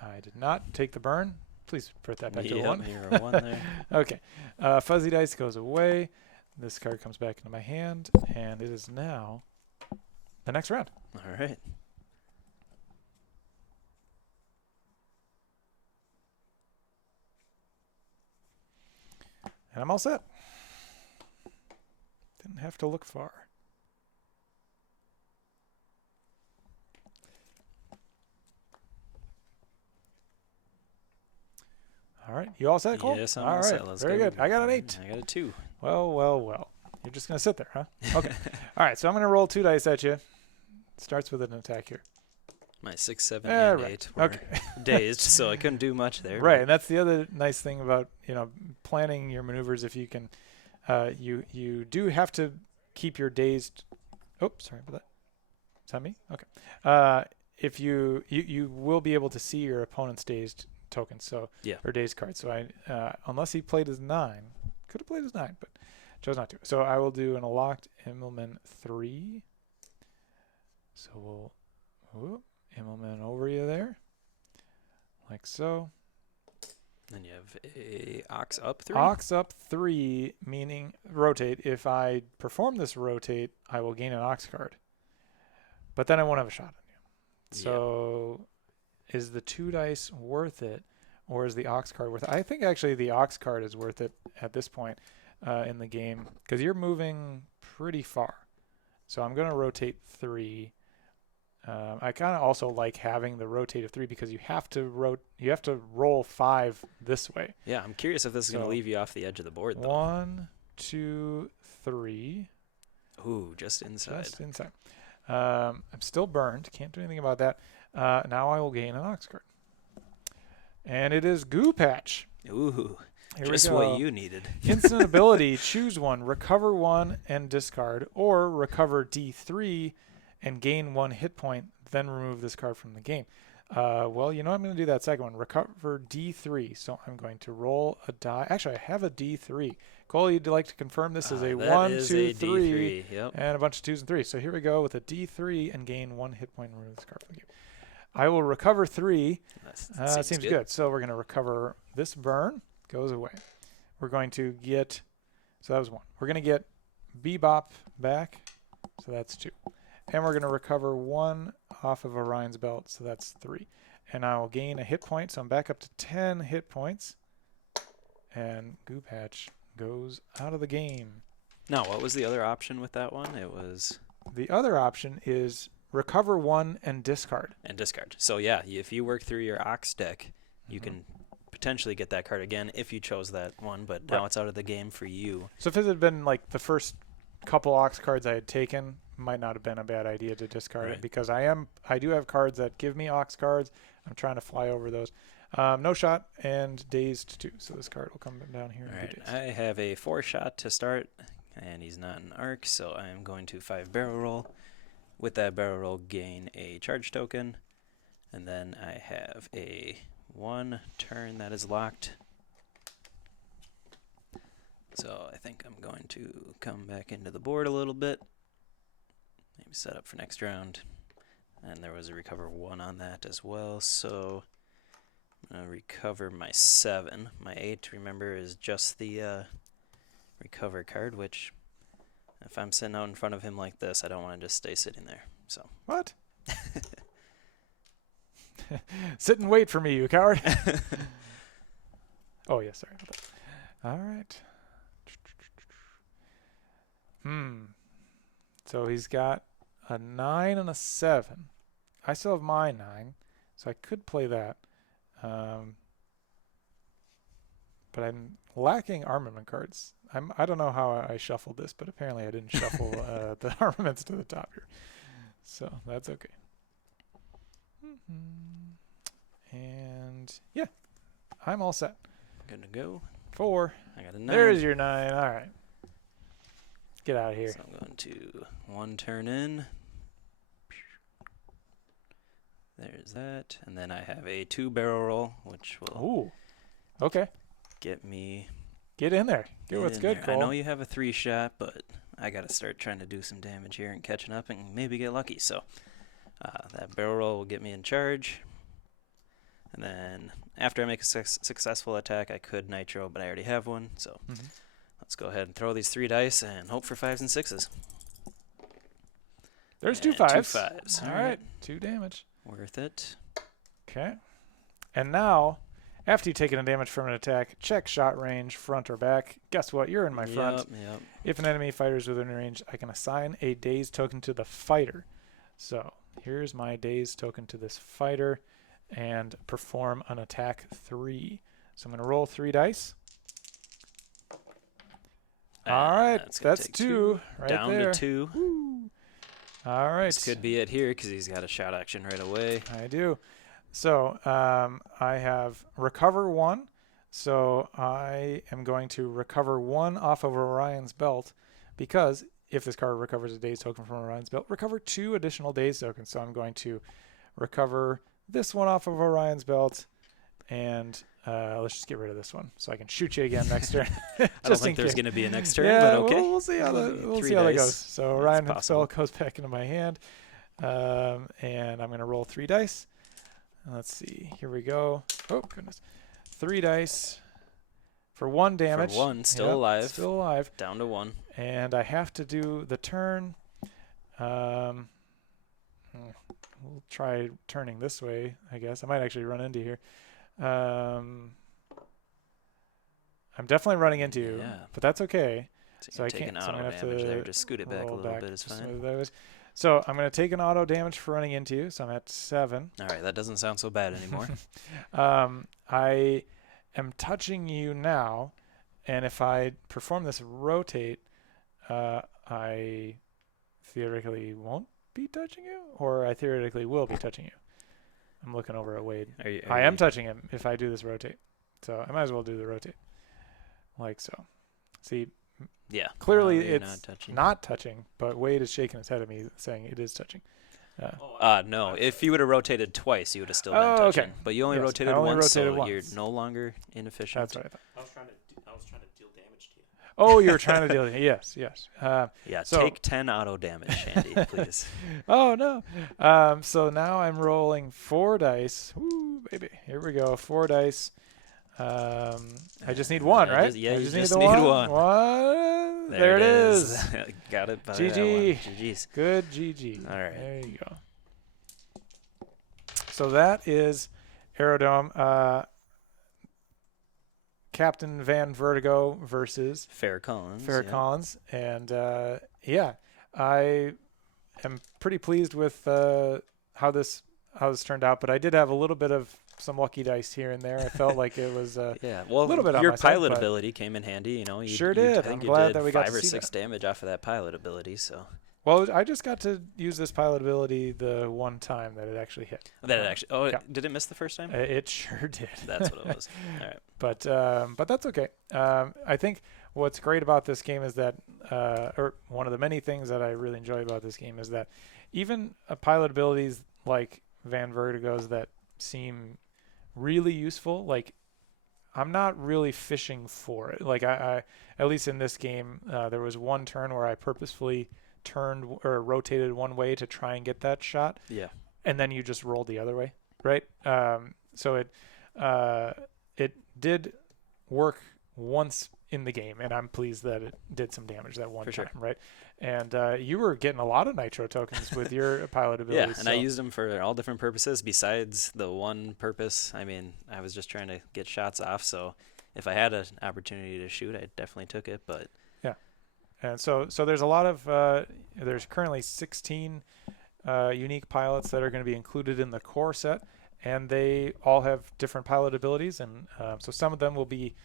I did not take the burn. Please put that back to a Yep, 1. you're a 1 there. Okay. Fuzzy dice goes away. This card comes back into my hand, and it is now the next round. All right. And I'm all set. Didn't have to look far. All right. You all set, Cole? Yes, I'm all all right. set. Let's Very go. good. I got an 8. I got a 2. Well, well, well. You're just going to sit there, huh? Okay. All right. So I'm going to roll 2 dice at you. Starts with an attack here. My 6, 7, Yeah, and right. 8 were Okay. dazed, so I couldn't do much there. Right. And that's the other nice thing about, planning your maneuvers. If you can, you do have to keep your dazed. Oh, sorry about that. Is that me? Okay. If you will be able to see your opponent's dazed tokens, so Yeah. or dazed cards. So unless he played his 9, could have played his 9, but chose not to. So I will do an Unlocked Immelman 3. So we'll Immelman over you there, like so. Then you have a Ox up 3. Ox up 3, meaning rotate. If I perform this rotate, I will gain an Ox card. But then I won't have a shot on you. So is the 2 dice worth it, or is the Ox card worth it? I think actually the Ox card is worth it at this point in the game, because you're moving pretty far. So I'm going to rotate 3. I kind of also like having the rotate of 3 because you have to roll 5 this way. Yeah, I'm curious if this is going So, to leave you off the edge of the board, though. 1, 2, 3. Ooh, just inside. Just inside. I'm still burned. Can't do anything about that. Now I will gain an Ox card. And it is Goo Patch. Ooh, Here just we go. what you needed. Instant ability, choose 1, recover 1 and discard, or recover D3 and gain 1 hit point, then remove this card from the game. Well, I'm going to do that second one. Recover D3. So I'm going to roll a die. Actually, I have a D3. Cole, you'd like to confirm this is a That 1, is 2, a 3, D3. Yep. and a bunch of 2s and 3s. So here we go with a D3 and gain 1 hit point and remove this card from the game. I will recover 3. That Seems good. So we're going to recover this burn. Goes away. We're going to get, so that was 1. We're going to get Bebop back. So that's 2. And we're going to recover 1 off of Orion's belt. So that's 3. And I will gain a hit point. So I'm back up to 10 hit points. And Goo Patch goes out of the game. Now, what was the other option with that one? It was... The other option is recover 1 and discard. And discard. So, yeah, if you work through your Ox deck, you can potentially get that card again if you chose that one, but now it's out of the game for you. So if it had been like the first couple Ox cards I had taken, might not have been a bad idea to discard it, because I do have cards that give me Ox cards. I'm trying to fly over those. No shot and dazed 2. So this card will come down here. All And be right, dazed. I have a 4 shot to start, and he's not an arc, so I'm going to 5 barrel roll. With that barrel roll, gain a charge token, and then I have a 1 turn that is locked. So I think I'm going to come back into the board a little bit. Maybe set up for next round. And there was a recover 1 on that as well, so I'm going to recover my 7. My 8, remember, is just the recover card, which if I'm sitting out in front of him like this, I don't want to just stay sitting there. So What? Sit and wait for me, you coward. Oh, yeah, sorry about that. All right. So he's got a 9 and a 7. I still have my 9, so I could play that. But I'm lacking armament cards. I don't know how I shuffled this, but apparently I didn't shuffle the armaments to the top here. So that's okay. And yeah, I'm all set. Good to go. 4. I got a 9. There's your 9. All right. Get out of here. So I'm going to 1 turn in. There's that. And then I have a 2 barrel roll, which will Okay. get me. Get in there. Get what's in good, there. Cole. I know you have a 3 shot, but I got to start trying to do some damage here and catching up and maybe get lucky. So that barrel roll will get me in charge. And then after I make a successful attack, I could nitro, but I already have one. So let's go ahead and throw these 3 dice and hope for 5s and 6s. There's And 2 5s. 2 5s. All right. 2 damage. Worth it. Okay. And now, after you've taken a damage from an attack, check shot range, front or back. Guess what? You're in my front. Yep. If an enemy fighter is within range, I can assign a daze token to the fighter. So here's my daze token to this fighter and perform an attack 3. So I'm going to roll 3 dice. All right. That's 2 right down there. to 2. Woo. All right. This could be it here because he's got a shot action right away. I do. So I have recover 1. So I am going to recover 1 off of Orion's belt because if this card recovers a daze token from Orion's belt, recover 2 additional daze tokens. So I'm going to recover this one off of Orion's belt and let's just get rid of this one so I can shoot you again next turn. I don't think there's going to be a next turn, yeah, but okay. We'll see how that goes. So Orion's belt goes back into my hand. And I'm going to roll 3 dice. Let's see. Here we go. Oh, goodness. 3 dice for 1 damage. For 1, still alive. Still alive. Down to 1. And I have to do the turn. We'll try turning this way, I guess. I might actually run into here. I'm definitely running into you, but that's okay. So I can't. So I'm gonna have to there. Just scoot it back a little bit is fine. So I'm going to take an auto damage for running into you. So I'm at 7. All right, that doesn't sound so bad anymore. I am touching you now, and if I perform this rotate, I theoretically won't be touching you, or I theoretically will be touching you. I'm looking over at Wade. I am touching him if I do this rotate. So I might as well do the rotate. Like so. See, yeah. Clearly it's not touching, but Wade is shaking his head at me saying it is touching. No. If you would have rotated twice, you would have still been touching. Okay. But you only rotated once, so you're no longer inefficient. That's what I thought. I was trying to deal damage to you. Oh, you were trying to deal with it. Yes. Yeah, so, take 10 auto damage, Andy, please. Oh, no. So now I'm rolling 4 dice. Woo, baby. Here we go. 4 dice. I just need 1, right? You just need the 1. There it is. Got it by GG. that one. GG's. Good GG. All right. There you go. So that is Aerodome. Captain Van Vertigo versus Fair Collins. And I am pretty pleased with how this turned out. But I did have a little bit of some lucky dice here and there. I felt like it was a little bit on your my side, pilot ability came in handy. You know, sure did. I think I'm glad did that we got 5 to or see 6 damage off of that pilot ability. So. Well, I just got to use this pilot ability the one time that it actually hit. Did it miss the first time? It sure did. That's what it was. All right. But that's okay. I think what's great about this game is that, or one of the many things that I really enjoy about this game is that even pilot abilities like Van Vertigo's that seem really useful, like I'm not really fishing for it. Like I at least in this game, there was one turn where I purposefully turned or rotated one way to try and get that shot. Yeah. and then you just rolled the other way, right? So it did work once in the game, and I'm pleased that it did some damage that one For time, sure. right? And you were getting a lot of nitro tokens with your pilot abilities. Yeah, and I used them for all different purposes besides the one purpose. I mean, I was just trying to get shots off, so if I had an opportunity to shoot, I definitely took it, but And so there's a lot of there's currently 16 unique pilots that are going to be included in the core set, and they all have different pilot abilities, and so some of them will be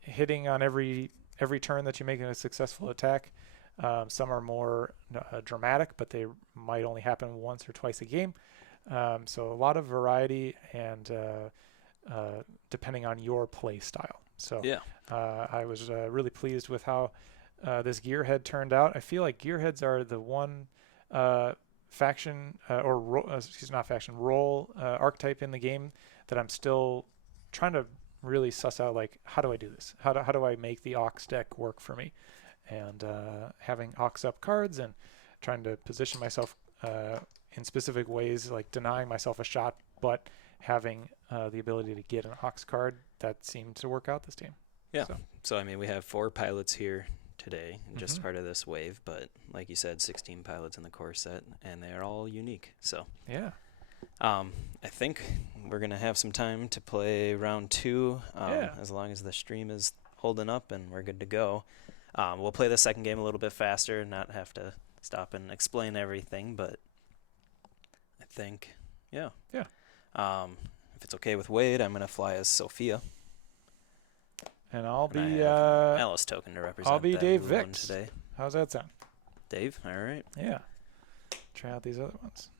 hitting on every turn that you make a successful attack. Some are more dramatic, but they might only happen once or twice a game. So a lot of variety, and depending on your play style. So yeah. I was really pleased with how this gearhead turned out. I feel like gearheads are the one faction role archetype in the game that I'm still trying to really suss out. Like, how do I do this? How do I make the Ox deck work for me? And having Ox up cards and trying to position myself in specific ways, like denying myself a shot, but having the ability to get an Ox card, that seemed to work out this team. Yeah. So I mean, we have 4 pilots here today, just part of this wave, but like you said, 16 pilots in the core set, and they're all unique. So yeah, I think we're gonna have some time to play round 2, as long as the stream is holding up and we're good to go. We'll play the second game a little bit faster, not have to stop and explain everything, but I think, yeah. If it's okay with Wade, I'm gonna fly as Sophia. and I'll And I be have Alice token to represent. I'll be that Dave new one Vix. today. How's that sound? Dave, all right. Yeah. Try out these other ones.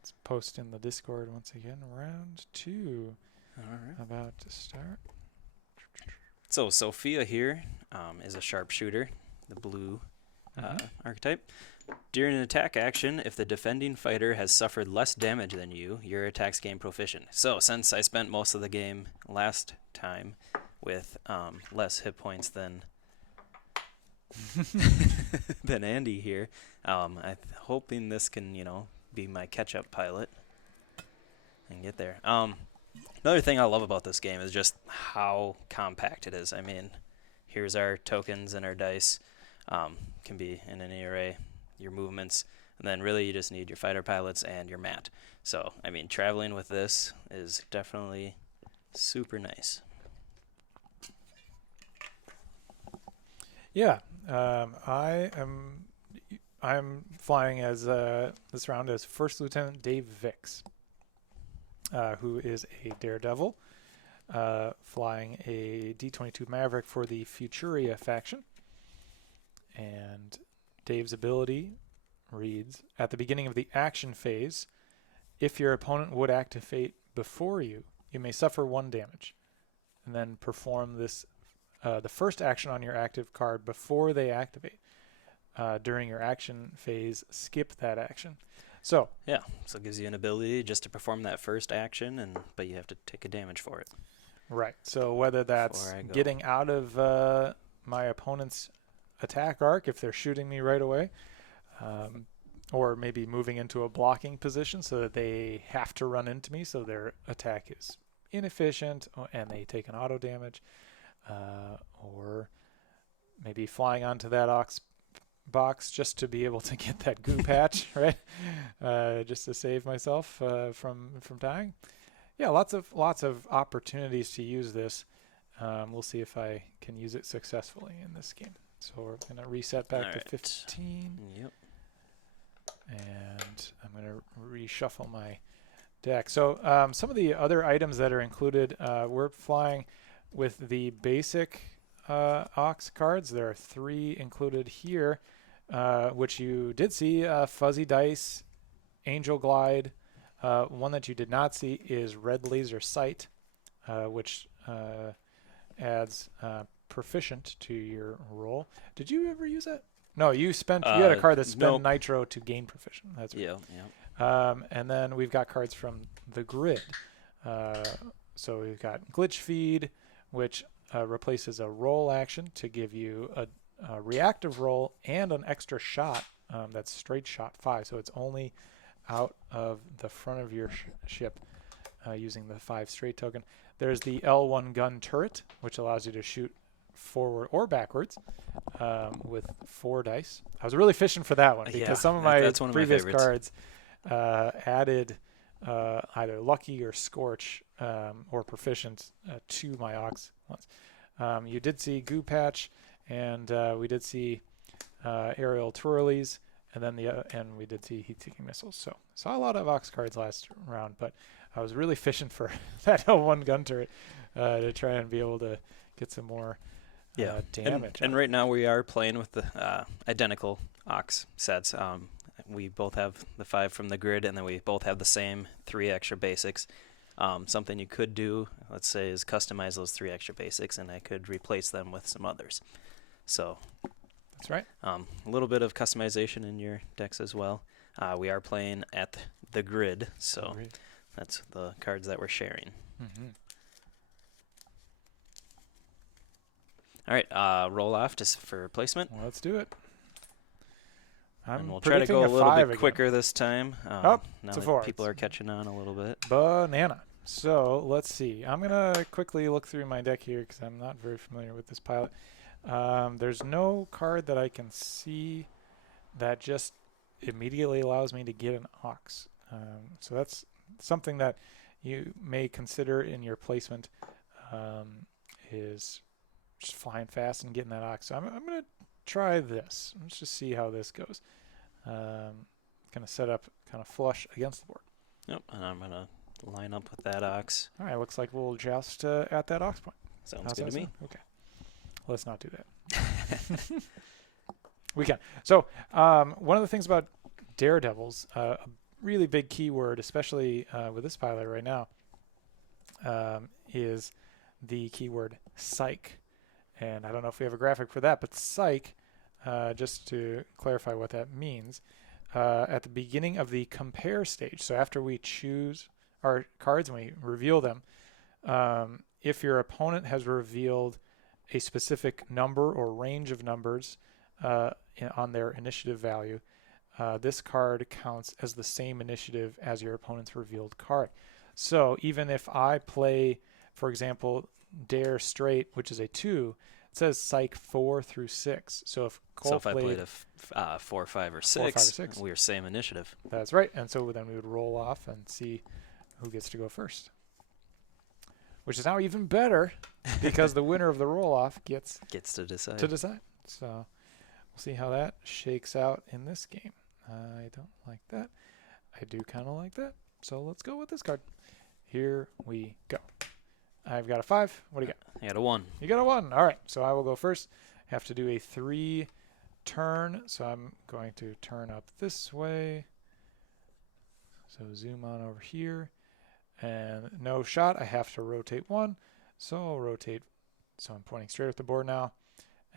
Let's post in the Discord once again. Round 2 All right. about to start. So Sophia here is a sharpshooter, the blue archetype. During an attack action, if the defending fighter has suffered less damage than you, your attacks gain proficient. So since I spent most of the game last time with less hit points than than Andy here, I'm hoping this can, be my catch-up pilot and get there. Another thing I love about this game is just how compact it is. I mean, here's our tokens and our dice. Can be in any array, your movements, and then really you just need your fighter pilots and your mat. So, I mean, traveling with this is definitely super nice. Yeah, I'm flying as this round as First Lieutenant Dave Vix, who is a daredevil, flying a D-22 Maverick for the Futuria faction. And Dave's ability reads, at the beginning of the action phase, if your opponent would activate before you, you may suffer 1 damage, and then perform this the first action on your active card before they activate. During your action phase, skip that action. So it gives you an ability just to perform that first action, but you have to take a damage for it. Right. So whether that's getting out of my opponent's attack arc if they're shooting me right away, or maybe moving into a blocking position so that they have to run into me, so their attack is inefficient and they take an auto damage, or maybe flying onto that Ox box just to be able to get that goo patch, right? Just to save myself from dying. Yeah, lots of opportunities to use this. We'll see if I can use it successfully in this game. So we're gonna reset back to 15. Yep. And I'm gonna reshuffle my deck. So some of the other items that are included, we're flying with the basic Ox cards. There are 3 included here, which you did see: Fuzzy Dice, Angel Glide. One that you did not see is Red Laser Sight, which adds proficient to your roll. Did you ever use that? No, you had a card that spent nitro to gain proficient. That's right. Yeah. And then we've got cards from the grid, So we've got glitch feed, which replaces a roll action to give you a reactive roll and an extra shot. That's straight shot 5. So it's only out of the front of your ship using the 5 straight token. There's the L1 gun turret, which allows you to shoot forward or backwards with 4 dice. I was really fishing for that one because Yeah, some of my that's one of my previous favorites. cards added either lucky or scorch or proficient to my ox ones. You did see goo patch, and we did see aerial twirlies, and then and we did see heat-seeking missiles. So saw a lot of ox cards last round, but I was really fishing for that L1 gun turret to try and be able to get some more damage. And right now we are playing with the identical ox sets. We both have the 5 from the grid, and then we both have the same 3 extra basics. Something you could do, let's say, is customize those 3 extra basics, and I could replace them with some others. So that's right. A little bit of customization in your decks as well. We are playing at the grid, so that's the cards that we're sharing. Mm-hmm. All right, roll off just for placement. Well, let's do it. And we'll try to go a little bit quicker this time. Now it's a that 4. people are catching on a little bit. Banana. So let's see. I'm going to quickly look through my deck here because I'm not very familiar with this pilot. There's no card that I can see that just immediately allows me to get an ox. So that's something that you may consider in your placement is just flying fast and getting that ox. So I'm going to try this. Let's just see how this goes. Going to set up kind of flush against the board. Yep, and I'm going to line up with that ox. All right, looks like we'll just at that ox point. Sounds good to me. Okay. Let's not do that. We can. So one of the things about daredevils, a really big keyword, especially with this pilot right now, is the keyword psych. And I don't know if we have a graphic for that, but psych, just to clarify what that means, at the beginning of the compare stage, so after we choose our cards and we reveal them, if your opponent has revealed a specific number or range of numbers on their initiative value, this card counts as the same initiative as your opponent's revealed card. So even if I play, for example, Dare Straight, which is a 2, it says Psych 4 through 6. So if Cole if I played a 4, 5, or 6, we are same initiative. That's right. And so then we would roll off and see who gets to go first. Which is now even better because the winner of the roll-off gets to decide. So we'll see how that shakes out in this game. I don't like that. I do kind of like that. So let's go with this card. Here we go. I've got a 5. What do you got? I got a 1. You got a 1. All right. So I will go first. I have to do a 3 turn. So I'm going to turn up this way. So zoom on over here. And no shot. I have to rotate 1. So I'll rotate. So I'm pointing straight at the board now.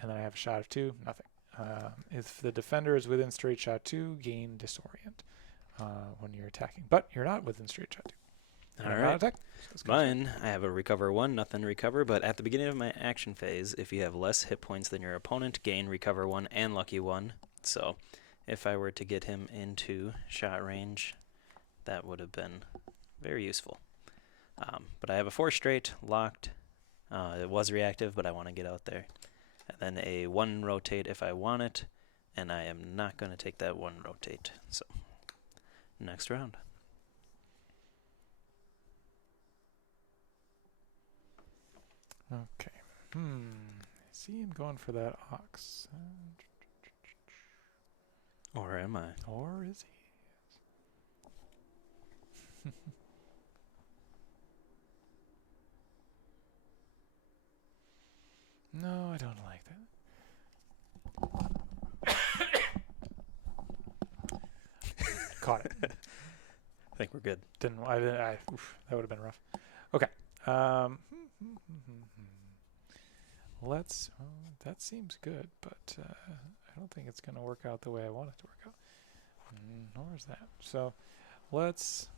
And then I have a shot of 2. Nothing. If the defender is within straight shot 2, gain disorient when you're attacking. But you're not within straight shot 2. All right. Mine, I have a recover 1, nothing to recover, but at the beginning of my action phase, if you have less hit points than your opponent, gain recover 1 and lucky 1. So if I were to get him into shot range, that would have been very useful. But I have a 4 straight locked. It was reactive, but I want to get out there. And then a 1 rotate if I want it, and I am not going to take that 1 rotate. So next round. Okay. I see him going for that ox. Or am I? Or is he? No, I don't like that. Caught it. I think we're good. Oof, that would have been rough. Okay. That seems good, but I don't think it's going to work out the way I want it to work out. Nor is that. So let's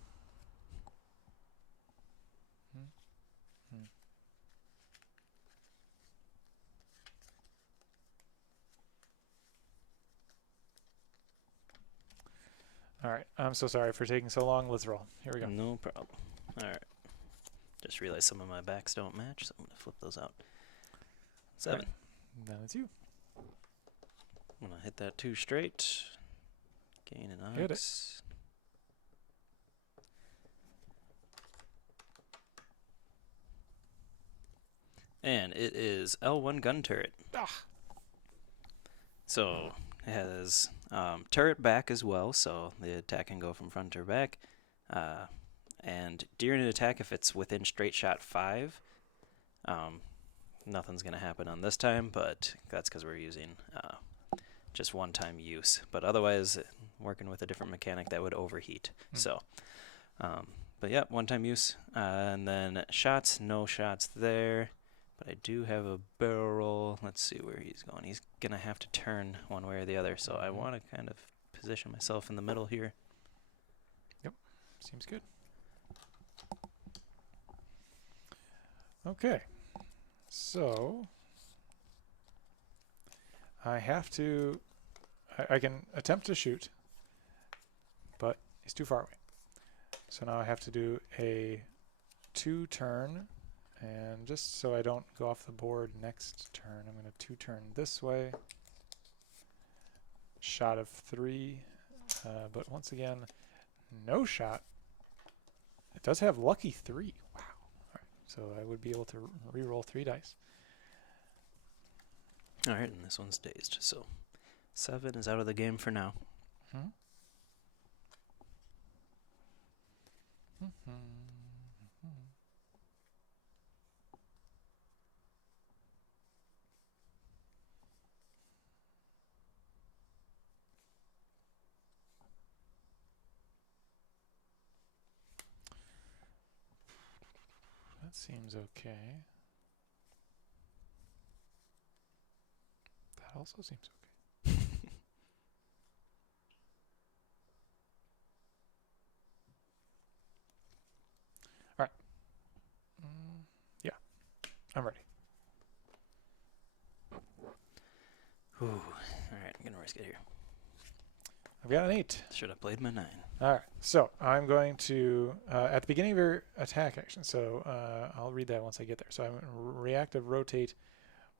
All right. I'm so sorry for taking so long. Let's roll. Here we go. No problem. All right. Just realized some of my backs don't match, so I'm going to flip those out. 7. Right. Then it's you. I'm going to hit that 2 straight. Gain an Hit it. ox. And it is L1 gun turret. Ah. So it has turret back as well, so the attack can go from front or back. And during an attack, if it's within straight shot 5, nothing's going to happen on this time, but that's because we're using just one-time use. But otherwise, working with a different mechanic, that would overheat. So, but yeah, one-time use. And then shots, no shots there. But I do have a barrel roll. Let's see where he's going. He's going to have to turn one way or the other, so I want to kind of position myself in the middle here. Yep. Seems good. Okay. So I have to... I can attempt to shoot, but he's too far away. So now I have to do a 2-turn. And just so I don't go off the board next turn, I'm going to 2-turn this way. Shot of 3, but once again, no shot. It does have lucky 3. Wow. All right, so I would be able to re-roll 3 dice. All right, and this one's dazed, so 7 is out of the game for now. That seems okay. That also seems okay. All right. Yeah, I'm ready. Ooh, all right, I'm gonna risk it here. I've got an 8. Should have played my 9. All right, so I'm going to, at the beginning of your attack action, so I'll read that once I get there. So I'm going to reactive rotate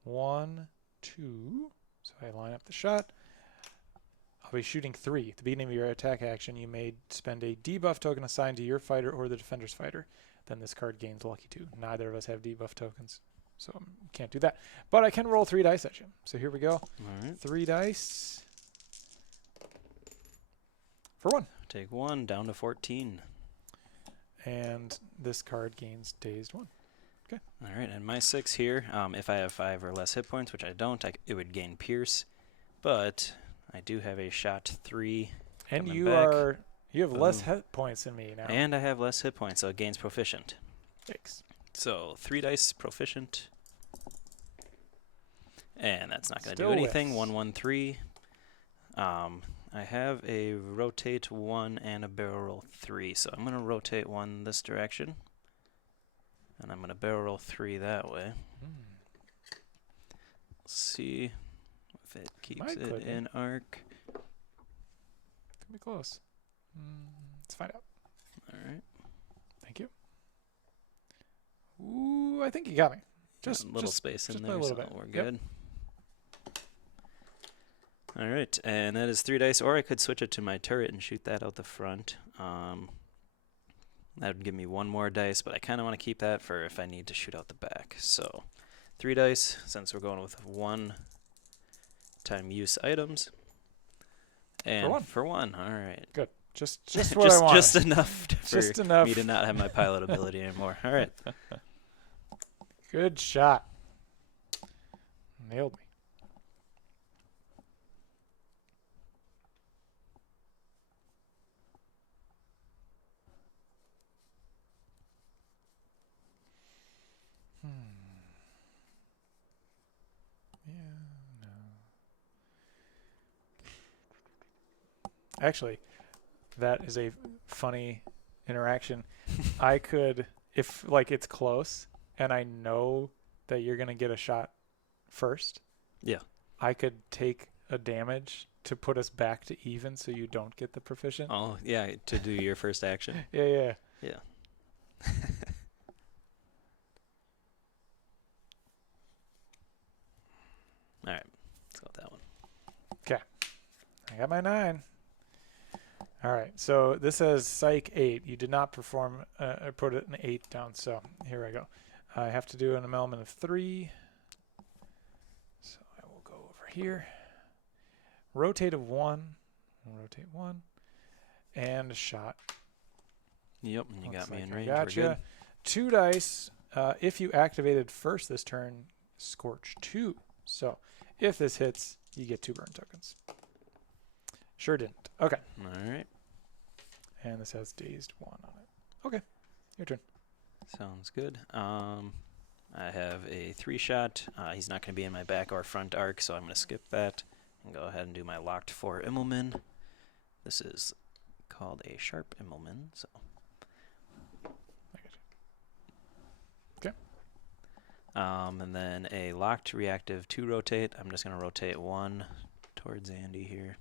1, 2, so I line up the shot. I'll be shooting 3. At the beginning of your attack action, you may spend a debuff token assigned to your fighter or the defender's fighter. Then this card gains lucky 2. Neither of us have debuff tokens, so can't do that. But I can roll 3 dice at you. So here we go. All right. 3 dice for 1. Take 1, down to 14. And this card gains dazed 1. Okay. All right, and my 6 here, if I have 5 or less hit points, which I don't, it would gain Pierce. But I do have a shot 3. And coming you back. you have less hit points than me now. And I have less hit points, so it gains Proficient. Thanks. So 3 dice Proficient. And that's not going to do Still anything. whiffs. 1, 1, 3. I have a rotate 1 and a barrel roll 3, so I'm going to rotate 1 this direction. And I'm going to barrel roll 3 that way. See if it keeps Might it click it. in arc. Could be close. Let's find out. All right. Thank you. Ooh, I think you got me. Just a little space in just by there, a so little bit. we're Yep. good. All right, and that is 3 dice, or I could switch it to my turret and shoot that out the front. That would give me 1 more dice, but I kind of want to keep that for if I need to shoot out the back. So 3 dice, since we're going with 1-time use items. And for 1, all right. Good. Just what I wanted. Just enough Just for enough. me to not have my pilot ability anymore. All right. Good shot. Nailed me. Actually, that is a funny interaction. I could, if like it's close and I know that you're going to get a shot first. Yeah. I could take a damage to put us back to even, so you don't get the proficient. Oh, yeah, to do your first action. Yeah. Yeah. All right, let's go with that one. I got my 9. All right, so this says Psych 8. You did not perform, put an 8 down, so here I go. I have to do an element of 3. So I will go over here. Rotate of 1. Rotate 1. And a shot. Yep, and you got me in range. Gotcha. We're good. 2 dice. If you activated first this turn, Scorch 2. So if this hits, you get 2 burn tokens. Sure didn't. Okay. All right. And this has dazed 1 on it. Okay. Your turn. Sounds good. I have a 3-shot. He's not going to be in my back or front arc, so I'm going to skip that and go ahead and do my locked 4 Immelman. This is called a sharp Immelman, so. Okay. And then a locked reactive 2 rotate. I'm just going to rotate 1 towards Andy here.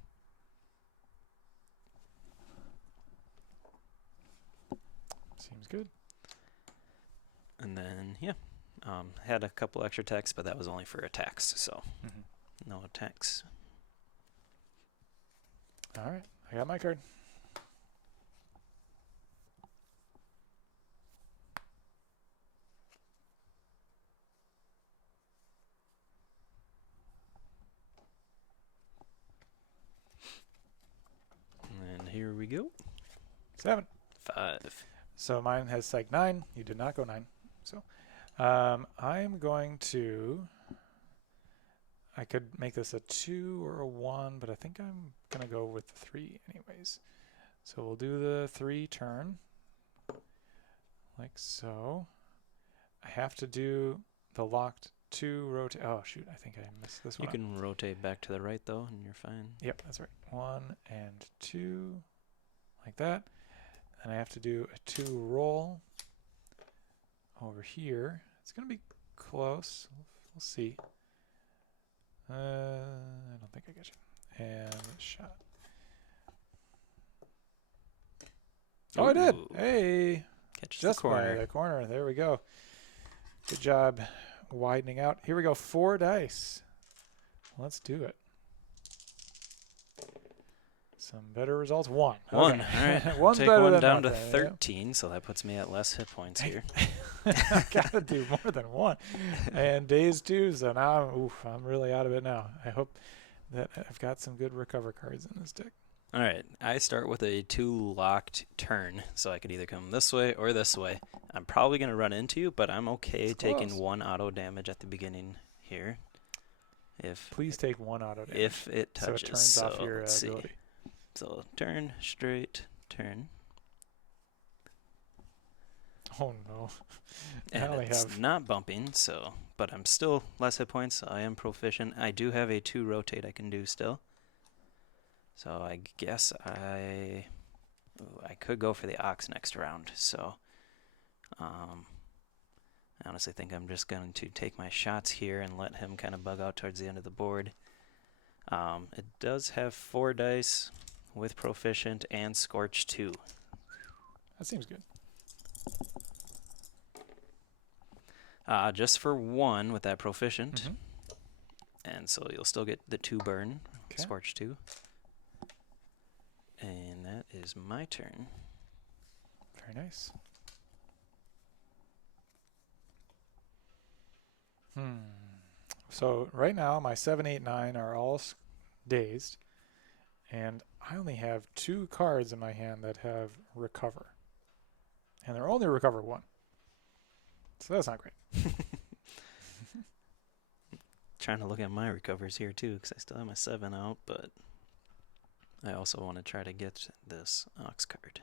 Seems good. And then, yeah, had a couple extra attacks, but that was only for attacks, so no attacks. All right. I got my card. And here we go. 7. 5. So mine has Psych 9. You did not go 9. So I'm going to... I could make this a 2 or a 1, but I think I'm going to go with the 3 anyways. So we'll do the 3 turn. Like so. I have to do the locked 2 rotate. Oh, shoot. I think I missed this one. You can rotate back to the right, though, and you're fine. Yep, that's right. 1 and 2. Like that. And I have to do a 2 roll over here. It's going to be close. We'll see. I don't think I get you. And shot. Oh, I did. Ooh. Hey. Catches Just the corner. by the corner. There we go. Good job widening out. Here we go. 4 dice. Let's do it. Some better results. 1. 1. Okay. All right. One's Take better one than down to nothing, 13, so that puts me at less hit points here. I gotta do more than 1. And days 2, so now I'm really out of it now. I hope that I've got some good recover cards in this deck. All right. I start with a 2 locked turn, so I could either come this way or this way. I'm probably going to run into you, but I'm okay taking close. 1 auto damage at the beginning here. Please take 1 auto damage. If it so touches. it turns off your let's see. ability. So turn, straight, turn. Oh no. I And only it's have not bumping, so, but I'm still less hit points. So I am proficient. I do have a 2 rotate I can do still. So I guess I could go for the Ox next round. So I honestly think I'm just going to take my shots here and let him kind of bug out towards the end of the board. It does have 4 dice with proficient and Scorch 2. that seems good. Just for 1 with that proficient. Mhm. And so you'll still get the 2 burn, Okay. Scorch 2. And that is my turn. Very nice. So right now my 7, 8, 9 are all dazed, and I only have 2 cards in my hand that have recover, and they're only recover 1. So that's not great. Trying to look at my recovers here too, because I still have my 7 out, but I also want to try to get this Ox card.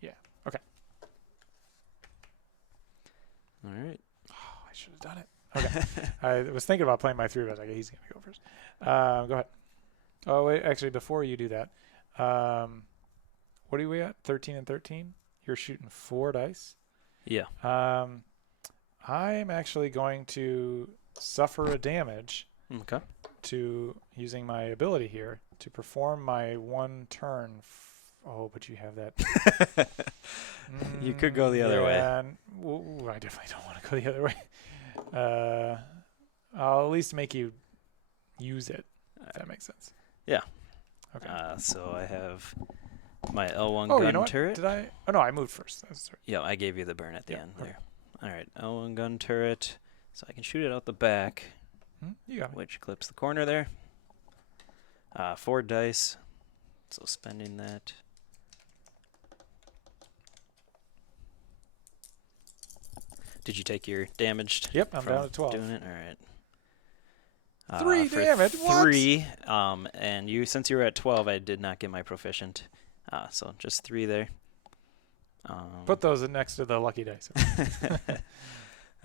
Yeah. Okay. All right. Oh, I should have done it. Okay. I was thinking about playing my 3, but I was like, he's gonna go first. Go ahead. Oh wait, actually, before you do that, what are we at? 13 and 13. You're shooting 4 dice. Yeah. I'm actually going to suffer a damage Okay. to using my ability here to perform my 1 turn. Oh, but you have that. You could go the other way. Ooh, I definitely don't want to go the other way. I'll at least make you use it, if that makes sense. Yeah. Okay. So I have my L1 Oh, gun you know what? turret. Did I? Oh no, I moved first. That's right. Yeah, I gave you the burn at the Yeah, end okay. there. All right, L1 gun turret. So I can shoot it out the back, You got it. which clips the corner there. 4 dice. So spending that. Did you take your damaged? Yep, I'm from down to 12. Doing it. All right. 3 for damage. What? 3. And since you were at 12, I did not get my proficient. So just 3 there. Put those next to the lucky dice.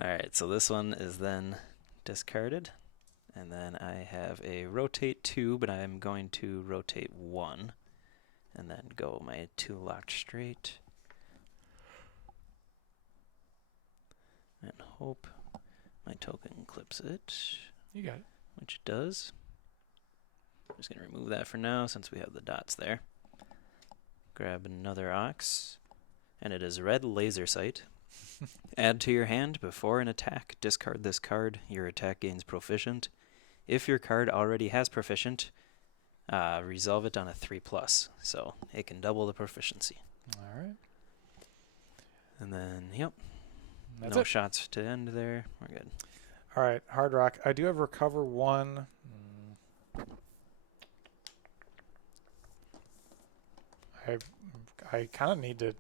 All right, so this one is then discarded. And then I have a rotate 2, but I'm going to rotate 1. And then go my 2 locked straight. And hope my token clips it, You got it. which it does. I'm just going to remove that for now since we have the dots there. Grab another ox. And it is red laser sight. Add to your hand before an attack. Discard this card. Your attack gains proficient. If your card already has proficient, resolve it on a 3+. So it can double the proficiency. All right. And then, yep. That's No it. shots to end there. We're good. All right, Hard Rock. I do have recover 1. I kind of need to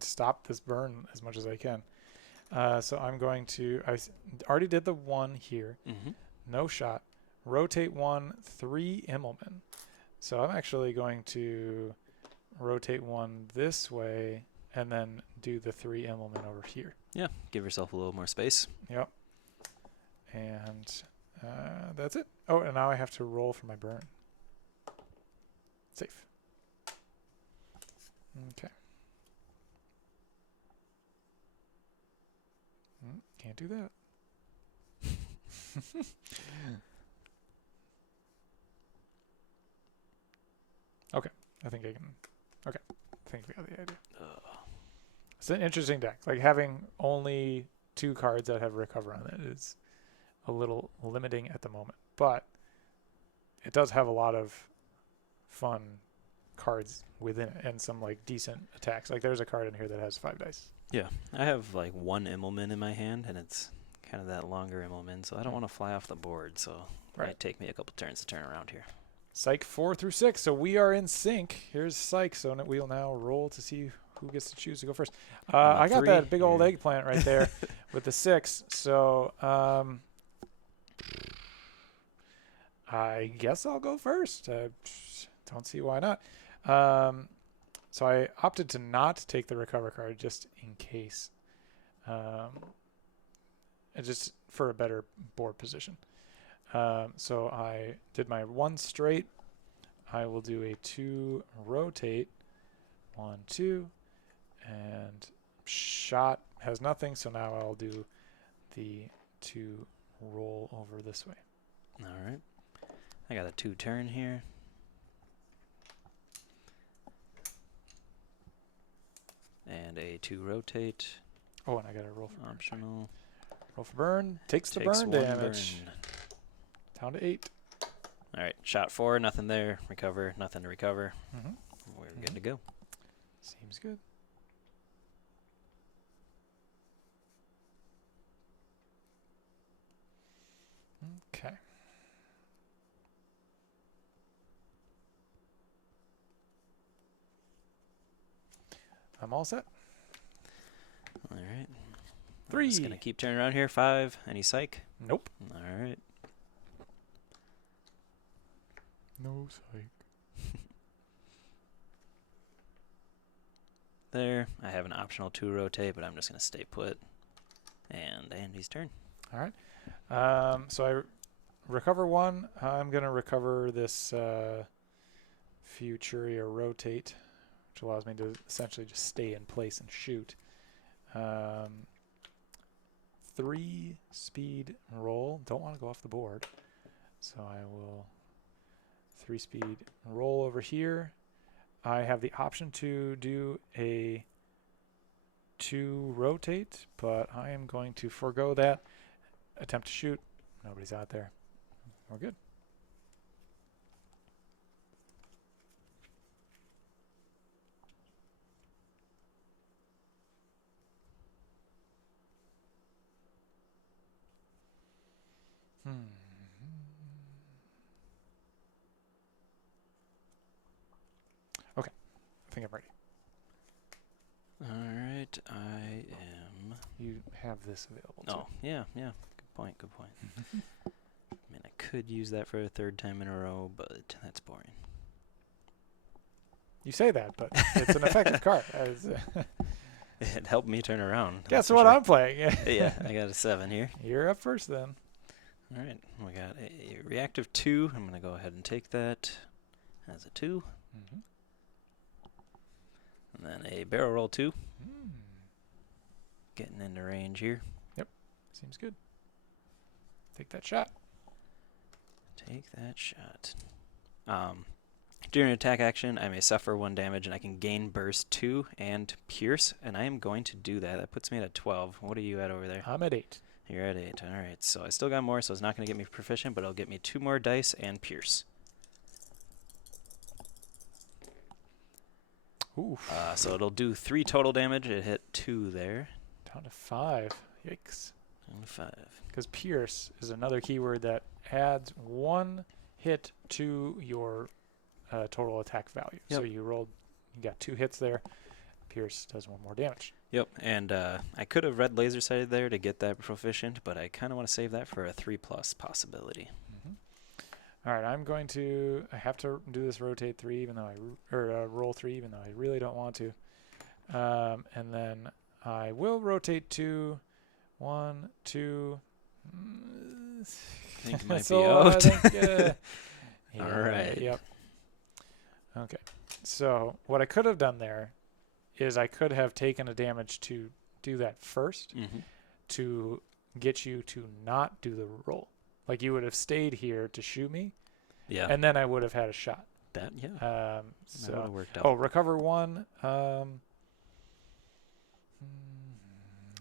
stop this burn as much as I can. So I'm going to. Already did the 1 here. Mm-hmm. No shot. Rotate 1, 3 Immelman. So I'm actually going to rotate 1 this way and then do the 3 Immelman over here. Yeah, give yourself a little more space. Yep. And that's it. Oh, and now I have to roll for my burn. Safe. Okay. Can't do that. Okay. I think I can. Okay. I think we got the idea. It's an interesting deck. Like having only 2 cards that have recover on it is a little limiting at the moment, but it does have a lot of fun cards within it and some like decent attacks. Like there's a card in here that has 5 dice. Yeah, I have like 1 Immelman in my hand, and it's kind of that longer Immelman, so I don't want to fly off the board, so it might take me a couple turns to turn around here. Psych 4 through 6, so we are in sync. Here's Psych, so we'll now roll to see who gets to choose to go first. I got 3. that big old eggplant right there with the 6, so I guess I'll go first. Don't see why not. So I opted to not take the recover card just in case. Just for a better board position. So I did my 1 straight. I will do a 2 rotate. 1, 2. And shot has nothing, so now I'll do the 2 roll over this way. All right. I got a 2 turn here. And a 2 rotate. Oh, and I got to roll for Optional. Roll for burn. Takes the Takes burn 1 damage. burn. Down to 8. All right. Shot 4, nothing there. Recover, nothing to recover. Mm-hmm. We're good to go. Seems good. Okay. I'm all set. All right. 3. Just going to keep turning around here. 5. Any psych? Nope. All right. No psych. There. I have an optional 2 rotate, but I'm just going to stay put. And Andy's turn. All right. So I recover 1. I'm going to recover this Futuria Rotate, which allows me to essentially just stay in place and shoot. 3 speed roll. Don't want to go off the board. So I will 3 speed roll over here. I have the option to do a 2 rotate, but I am going to forego that. Attempt to shoot. Nobody's out there. We're good. Okay. I think I'm ready. All right, I am. You have this available too. Oh, yeah. Good point. I mean, I could use that for a 3rd time in a row, but that's boring. You say that, but it's an effective card. It helped me turn around. Guess what I'm playing? Yeah, I got a 7 here. You're up first then. All right, we got a reactive 2. I'm going to go ahead and take that as a 2. Mm-hmm. And then a barrel roll 2. Getting into range here. Seems good. Take that shot. Take that shot. During an attack action, I may suffer 1 damage, and I can gain burst 2 and pierce, and I am going to do that. That puts me at a 12. What are you at over there? I'm at 8. You're at 8. All right, so I still got more, so it's not going to get me proficient, but it'll get me 2 more dice and pierce. Oof. So it'll do 3 total damage. It hit 2 there. Down to 5. Yikes. Down to 5. Because pierce is another keyword that adds 1 hit to your total attack value. Yep. So you got 2 hits there. Pierce does 1 more damage. Yep, and I could have red laser sighted there to get that proficient, but I kind of want to save that for a 3+ possibility. All right, I have to do this rotate 3 even though roll 3 even though I really don't want to. And then I will rotate 2. 1, 2. I think it might So be I out. think, All right. Yep. Okay. So what I could have done there is I could have taken a damage to do that first to get you to not do the roll. Like you would have stayed here to shoot me, Yeah. and then I would have had a shot. That would So have worked out. oh, recover 1.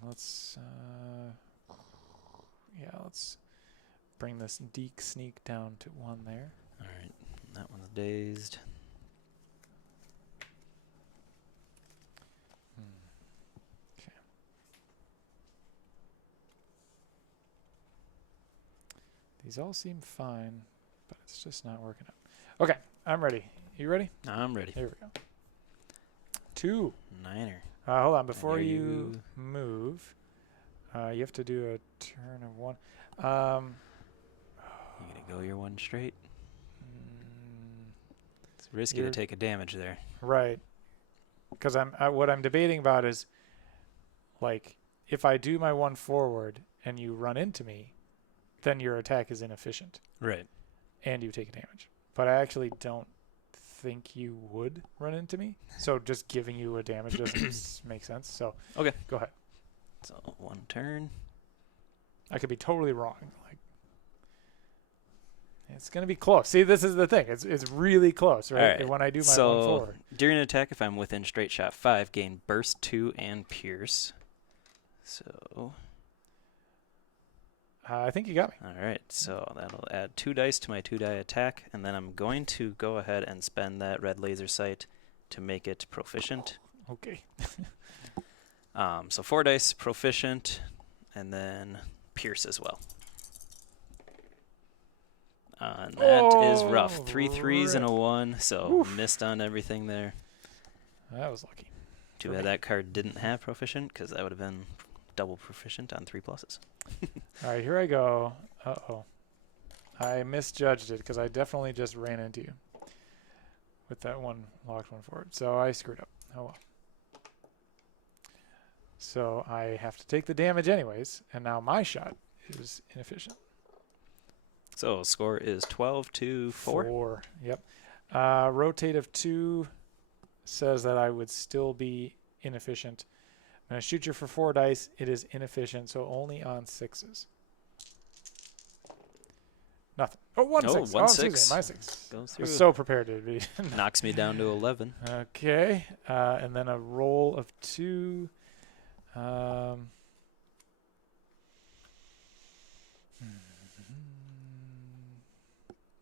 Let's let's bring this Deke sneak down to 1 there. All right, that one's dazed. Okay. These all seem fine, but it's just not working out. Okay, I'm ready. You ready? I'm ready. Here we go. 2. 9er. Hold on. Before There you you move, you have to do a turn of 1. You gonna go your 1 straight? It's risky to take a damage there. Right. Because what I'm debating about is, like, if I do my 1 forward and you run into me, then your attack is inefficient. Right. And you take damage. But I actually don't think you would run into me. So just giving you a damage doesn't make sense. So Okay. Go ahead. So 1 turn. I could be totally wrong. Like, it's going to be close. See, this is the thing. It's really close, right? All right. When I do my 1 So forward. during an attack, if I'm within straight shot 5, gain burst 2 and pierce. So I think you got me. all right, so that'll add 2 dice to my 2-die attack, and then I'm going to go ahead and spend that red laser sight to make it proficient. Okay. So 4 dice proficient, and then pierce as well. And that is rough. 3 3s and a 1, so missed on everything there. That was lucky. Too bad that card didn't have proficient, because that would have been double proficient on 3 pluses. All right, here I go. Uh-oh. I misjudged it because I definitely just ran into you with that locked 1 forward. So I screwed up. Oh well. So I have to take the damage anyways, and now my shot is inefficient. So score is 12-4. 4. Yep. Rotate of 2 says that I would still be inefficient. When I shoot you for 4 dice, it is inefficient, so only on 6s. Nothing. Oh, 1 6. one Excuse me, 6. my 6. Goes I through. was so prepared to be. Knocks me down to 11. Okay. And then a roll of 2.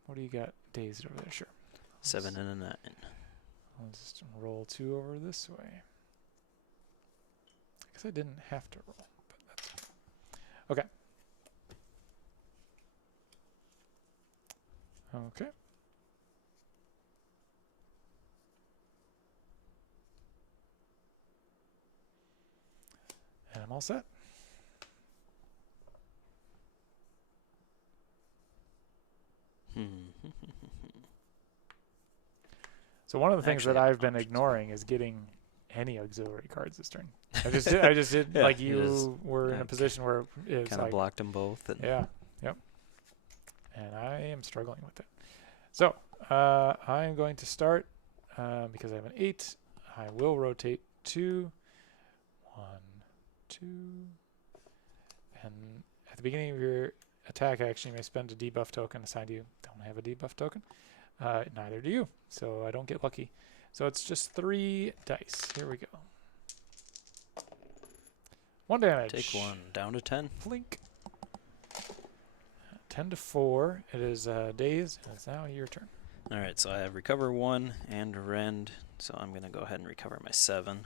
What do you got dazed over there? Sure. 7 and a 9. I'll just roll 2 over this way. I guess I didn't have to roll, but that's okay. Okay. And I'm all set. So one of the things Actually, that I have I've been options. ignoring is getting any auxiliary cards this turn. I just did Yeah, like it you is. were in a I position where it's Kind of like blocked them both. And yeah, yep. And I am struggling with it. So I am going to start because I have an 8. I will rotate 2, 1, 2, and at the beginning of your attack action, you may spend a debuff token assigned to you. Don't have a debuff token. Neither do you, so I don't get lucky. So it's just 3 dice. Here we go. 1 damage. take 1 down to 10. Blink. 10 to 4. It is dazed, and it's now your turn. All right, so I have recover 1 and rend, so I'm going to go ahead and recover my 7.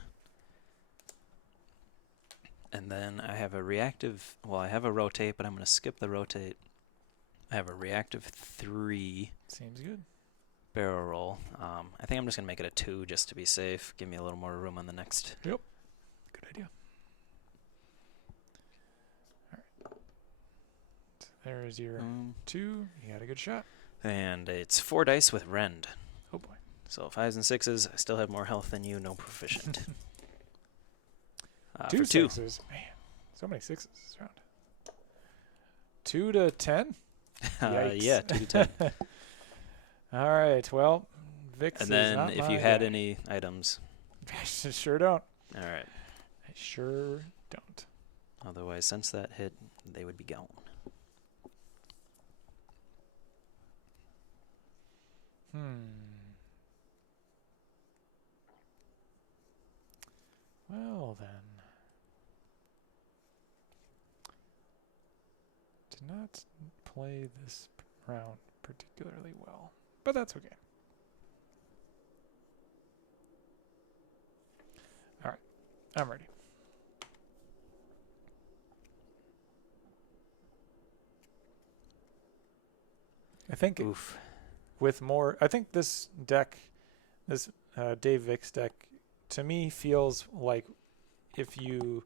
And then I have a reactive, well, I have a rotate, but I'm going to skip the rotate. I have a reactive 3 Seems good. barrel roll. I think I'm just going to make it a 2 just to be safe. Give me a little more room on the next. Good idea. All right. So there is your 2. You got a good shot. And it's 4 dice with rend. Oh boy. So 5s and 6s, I still have more health than you, no proficient. 2 for 2. 6s. Man, so many 6s this round. 2 to 10? Yikes. Yeah, 2 to 10. All right. Well, Vix And is then not if my you had guy. any items. I sure don't. All right. I sure don't. Otherwise, since that hit, they would be gone. Well then. Did not play this round particularly well, but that's okay. All right, I'm ready. I think Oof. with more, I think this deck, this Dave Vix deck, to me feels like if you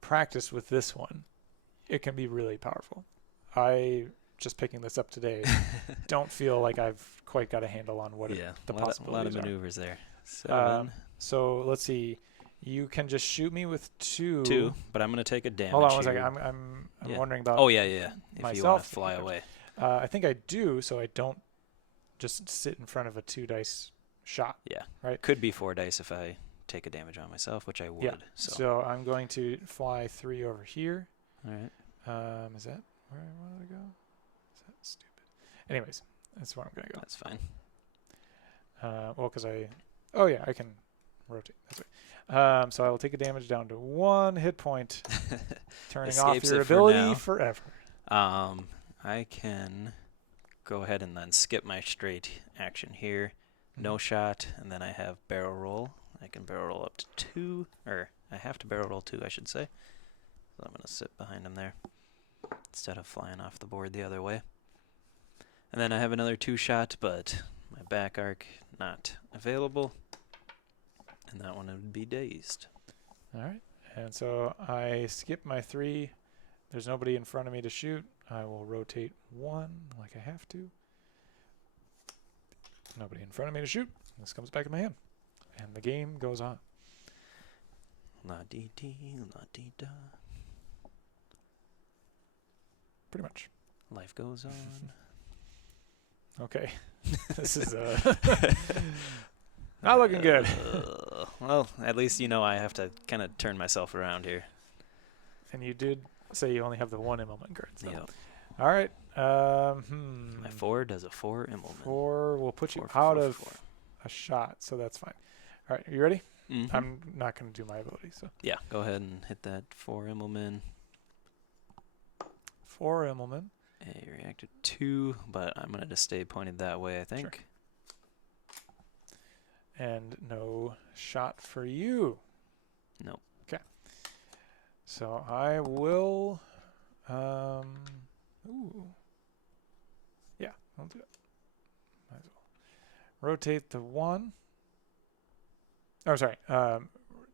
practice with this one, it can be really powerful. I just picking this up today don't feel like I've quite got a handle on what Yeah, the a lot of possibilities are. maneuvers there. 7. So let's see. You can just shoot me with 2. 2, but I'm going to take a damage Hold on one here. second. I'm Yeah. wondering about. Oh, yeah. If you want myself. to fly away. I think I do, so I don't just sit in front of a 2 dice shot. Yeah. Right. Could be 4 dice if I take a damage on myself, which I would. Yeah. So. So I'm going to fly 3 over here. All right. Is that where I wanted to go? Is that stupid? Anyways, that's where I'm going to go. That's fine. Well, because oh yeah, I can rotate. That's right. So I will take a damage down to 1 hit point, turning off Escapes your it for ability now. forever. I can go ahead and then skip my straight action here. No shot, and then I have barrel roll. I can barrel roll up to 2, or I have to barrel roll 2, I should say. So I'm going to sit behind him there instead of flying off the board the other way. And then I have another 2 shot, but my back arc not available. And that one would be dazed. All right. And so I skip my 3. There's nobody in front of me to shoot. I will rotate 1 like I have to. Nobody in front of me to shoot. This comes back in my hand. And the game goes on. La-dee-dee, la-dee-da. Pretty much. Life goes on. Okay. This is not looking good. Well, at least you know I have to kind of turn myself around here. And you did say you only have the one Immelman card. So. Yep. All right. My 4 does a 4 Immelman. 4 will put you 4 out for of 4. a shot, so that's fine. All right, you ready? Mhm. I'm not going to do my ability. So Yeah, go ahead and hit that 4 Immelman. 4 Immelman. A reacted 2, but I'm going to just stay pointed that way, I think. And no shot for you. Nope. Okay. So I will. Ooh. Yeah, I'll do it. Might as well. Rotate the 1. Oh, sorry.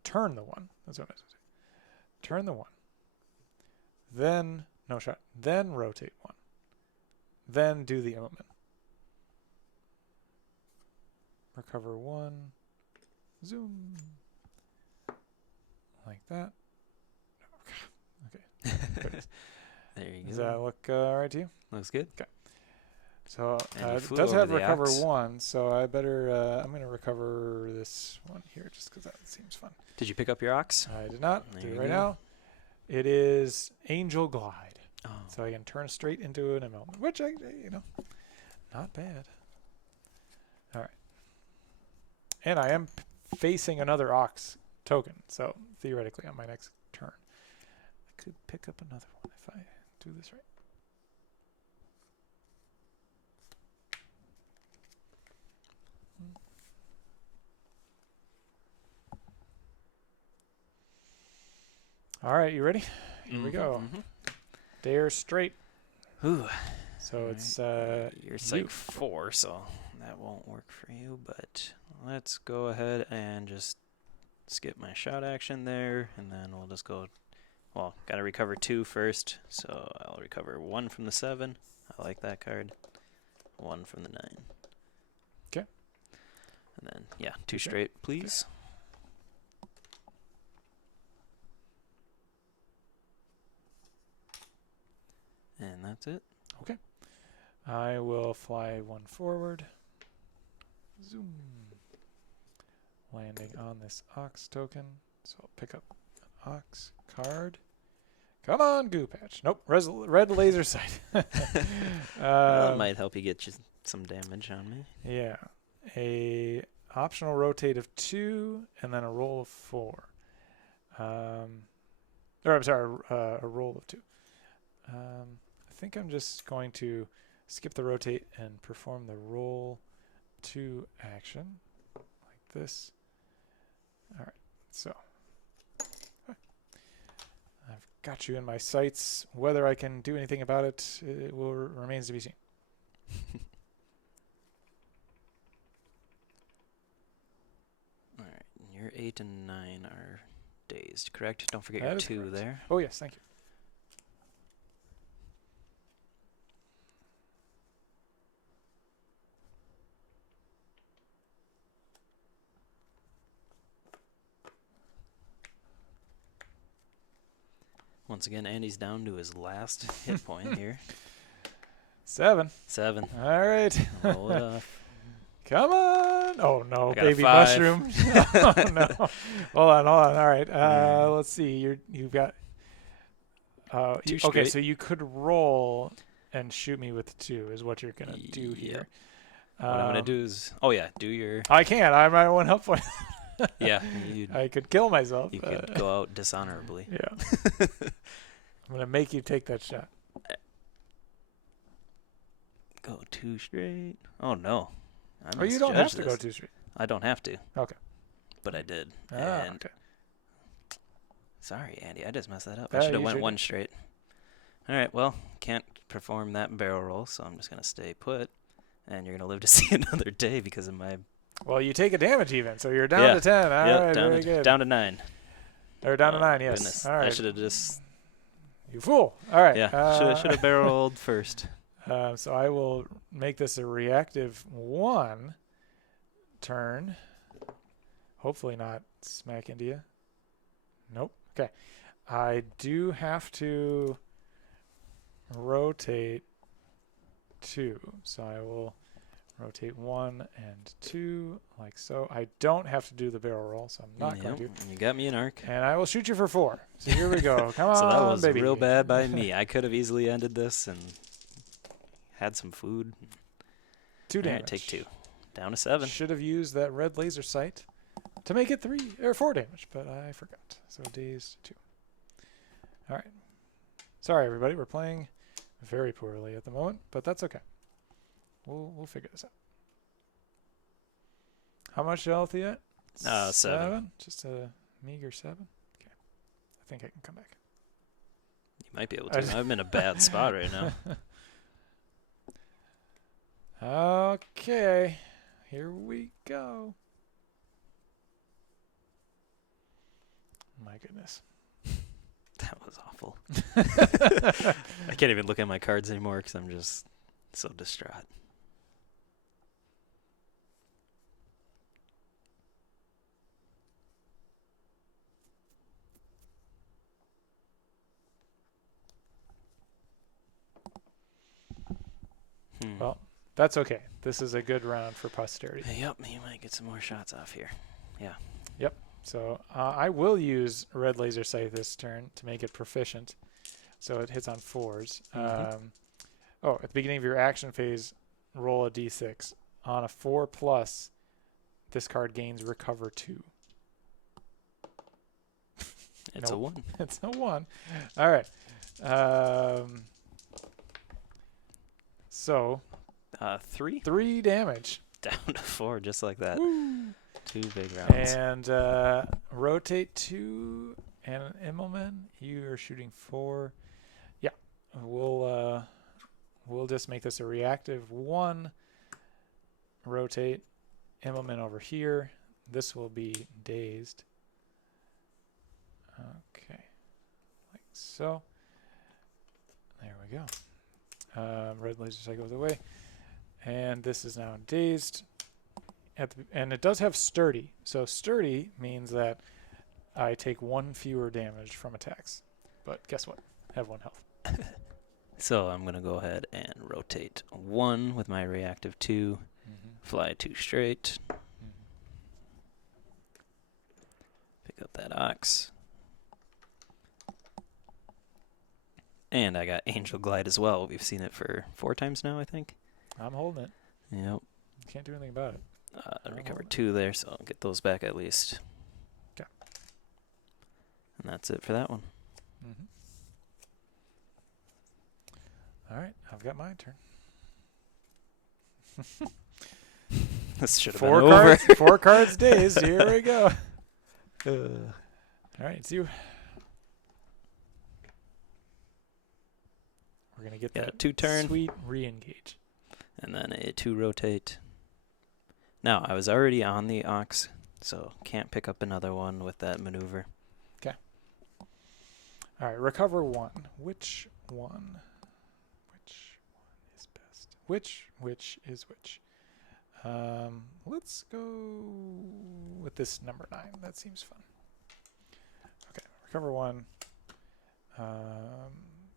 Turn the 1. That's what I was going to say. Turn the 1. Then, no shot. Then rotate 1. Then do the Immelman. Recover 1. Zoom. Like that. Okay. There it is. There you Does go. that look all right to you? Looks good. So And you it flew does over have the recover ox. 1, so I better. I'm going to recover this one here just because that seems fun. Did you pick up your ox? I did not There do you it right go. now. It is Angel Glide, Oh. so I can turn straight into an Immelman, which not bad. All right, and I am facing another Ox token, so theoretically on my next turn, I could pick up another one if I do this right. All right, you ready? Here we go. Mhm. Dare straight. Ooh. So All it's You're psych you. 4, so that won't work for you, but let's go ahead and just skip my shot action there, and then we'll just go, well, gotta recover 2 first, so I'll recover 1 from the 7. I like that card. 1 from the 9. Okay. And then, yeah, 2 Okay. straight, please. And that's it. I will fly 1 forward. Zoom. Landing on this Ox token. So I'll pick up an Ox card. Come on, Goo Patch. Nope, red laser sight. That might help you get some damage on me. Yeah. A optional rotate of 2 and then a roll of 4. Or I'm sorry, a roll of 2. I think I'm just going to skip the rotate and perform the roll 2 action like this. All right, so I've got you in my sights. Whether I can do anything about it, remains to be seen. All right, your 8 and 9 are dazed, correct? Don't forget That your is 2 correct. there. Oh yes, thank you. Once again, Andy's down to his last hit point here. 7. 7. All right. Roll it off. Come on. Oh, no. I got a Baby 5. mushroom. Oh, no. Hold on. All right. Mm. Let's see. You've got... 2 okay, straight. so you could roll and shoot me with 2 is what you're going to do here. What I'm going to do is... Oh, yeah. Do your... I can't. I'm at 1 health point. Yeah. I could kill myself. You could go out dishonorably. Yeah. I'm going to make you take that shot. Go 2 straight. Oh, no. I Oh, you don't have to misjudged go this. 2 straight. I don't have to. Okay. But I did. Ah, And okay. sorry, Andy. I just messed that up. Yeah, I should have you went sure 1 did. straight. All right. Well, can't perform that barrel roll, so I'm just going to stay put. And you're going to live to see another day because of my... Well, you take a damage even, so you're down Yeah. to 10. All Yep, right, down very to, good. down to 9. Or down to Oh, 9, yes. Goodness. All right. I should have just... You fool. All right. Yeah, should have barrel rolled first. So I will make this a reactive 1 turn. Hopefully not smack into you. Nope. Okay. I do have to rotate 2. So I will rotate 1 and 2 like so. I don't have to do the barrel roll, so I'm not going to. You got me an arc. And I will shoot you for 4. So here we go. Come on, So that was baby. real bad by me. I could have easily ended this and had some food. 2 All damage. right, take 2. Down to 7. Should have used that red laser sight to make it 3 or 4 damage, but I forgot. So dazed 2. All right. Sorry, everybody. We're playing very poorly at the moment, but that's okay. We'll figure this out. How much health yet? 7. Just a meager 7. Okay. I think I can come back. You might be able to. I'm in a bad spot right now. Okay. Here we go. My goodness. That was awful. I can't even look at my cards anymore because I'm just so distraught. Well, that's okay. This is a good round for posterity. Yep, you might get some more shots off here. Yeah. So I will use red laser sight this turn to make it proficient, so it hits on 4s. At the beginning of your action phase, roll a d6. On a 4+, this card gains recover 2. It's a 1. It's a 1. All right. So 3? 3 damage. Down to 4, just like that. Woo. 2 big rounds. And rotate 2 and an Immelman. You are shooting 4. Yeah, we'll just make this a reactive 1. Rotate Immelman over here. This will be dazed. Okay, like so. There we go. Red laser sight goes away, and this is now dazed. And it does have sturdy. So sturdy means that I take 1 fewer damage from attacks. But guess what? I have 1 health. So I'm going to go ahead and rotate 1 with my reactive 2. Fly 2 straight. Pick up that ox. And I got Angel Glide as well. We've seen it for 4 times now, I think. I'm holding it. Yep. Can't do anything about it. I recovered 2 there, so I'll get those back at least. Okay. And that's it for that one. All right, I've got my turn. This should have 4 been over. cards, 4 cards dazed. Here we go. All right, it's you. We're gonna get that 2 turn. sweet re-engage. And then a 2 rotate. Now, I was already on the ox, so can't pick up another one with that maneuver. Okay. All right, recover 1. Which one? Which one is best? Which is which? Let's go with this number 9. That seems fun. Okay, recover 1.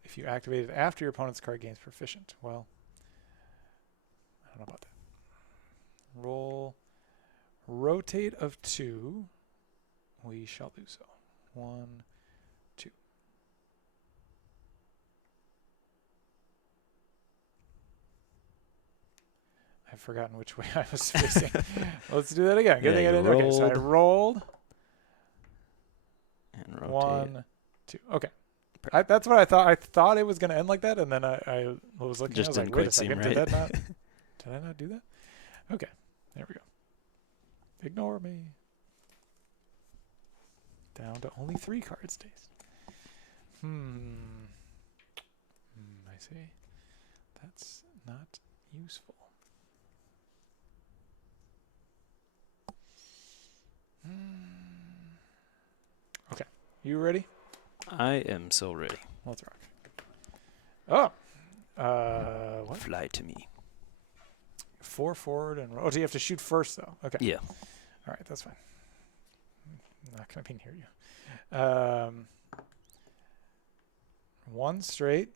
If you activate it after your opponent's card gains proficient. Well, I don't know about that. Roll rotate of 2. We shall do so. 1, 2. I've forgotten which way I was facing. Let's do that again. Good thing I didn't. Okay, so I rolled. And rotate. 1, 2. Okay. That's what I thought. I thought it was going to end like that, and then I was looking. Just I was like, didn't wait a quite seem second. right. Did I not do that? Okay. There we go. Ignore me. Down to only 3 cards days. I see. That's not useful. Okay. You ready? I am so ready. Let's rock. Oh. What? Fly to me. 4 forward and roll. Oh, so you have to shoot first, though. Okay. Yeah. All right, that's fine. I'm not going to be near you. 1 straight.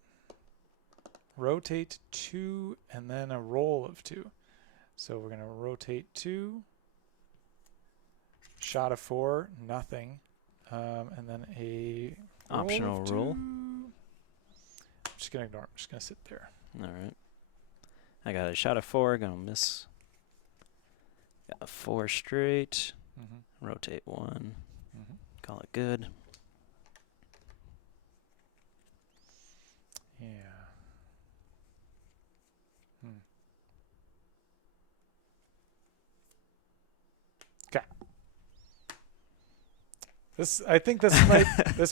rotate 2 and then a roll of 2. So we're going to rotate 2, shot of 4, nothing, and then a Optional of roll. 2. I'm just going to ignore it. I'm just going to sit there. All right. I got a shot of 4. Gonna miss. Got a 4 straight. Mm-hmm. Rotate 1. Mm-hmm. Call it good. Yeah. Okay. I think this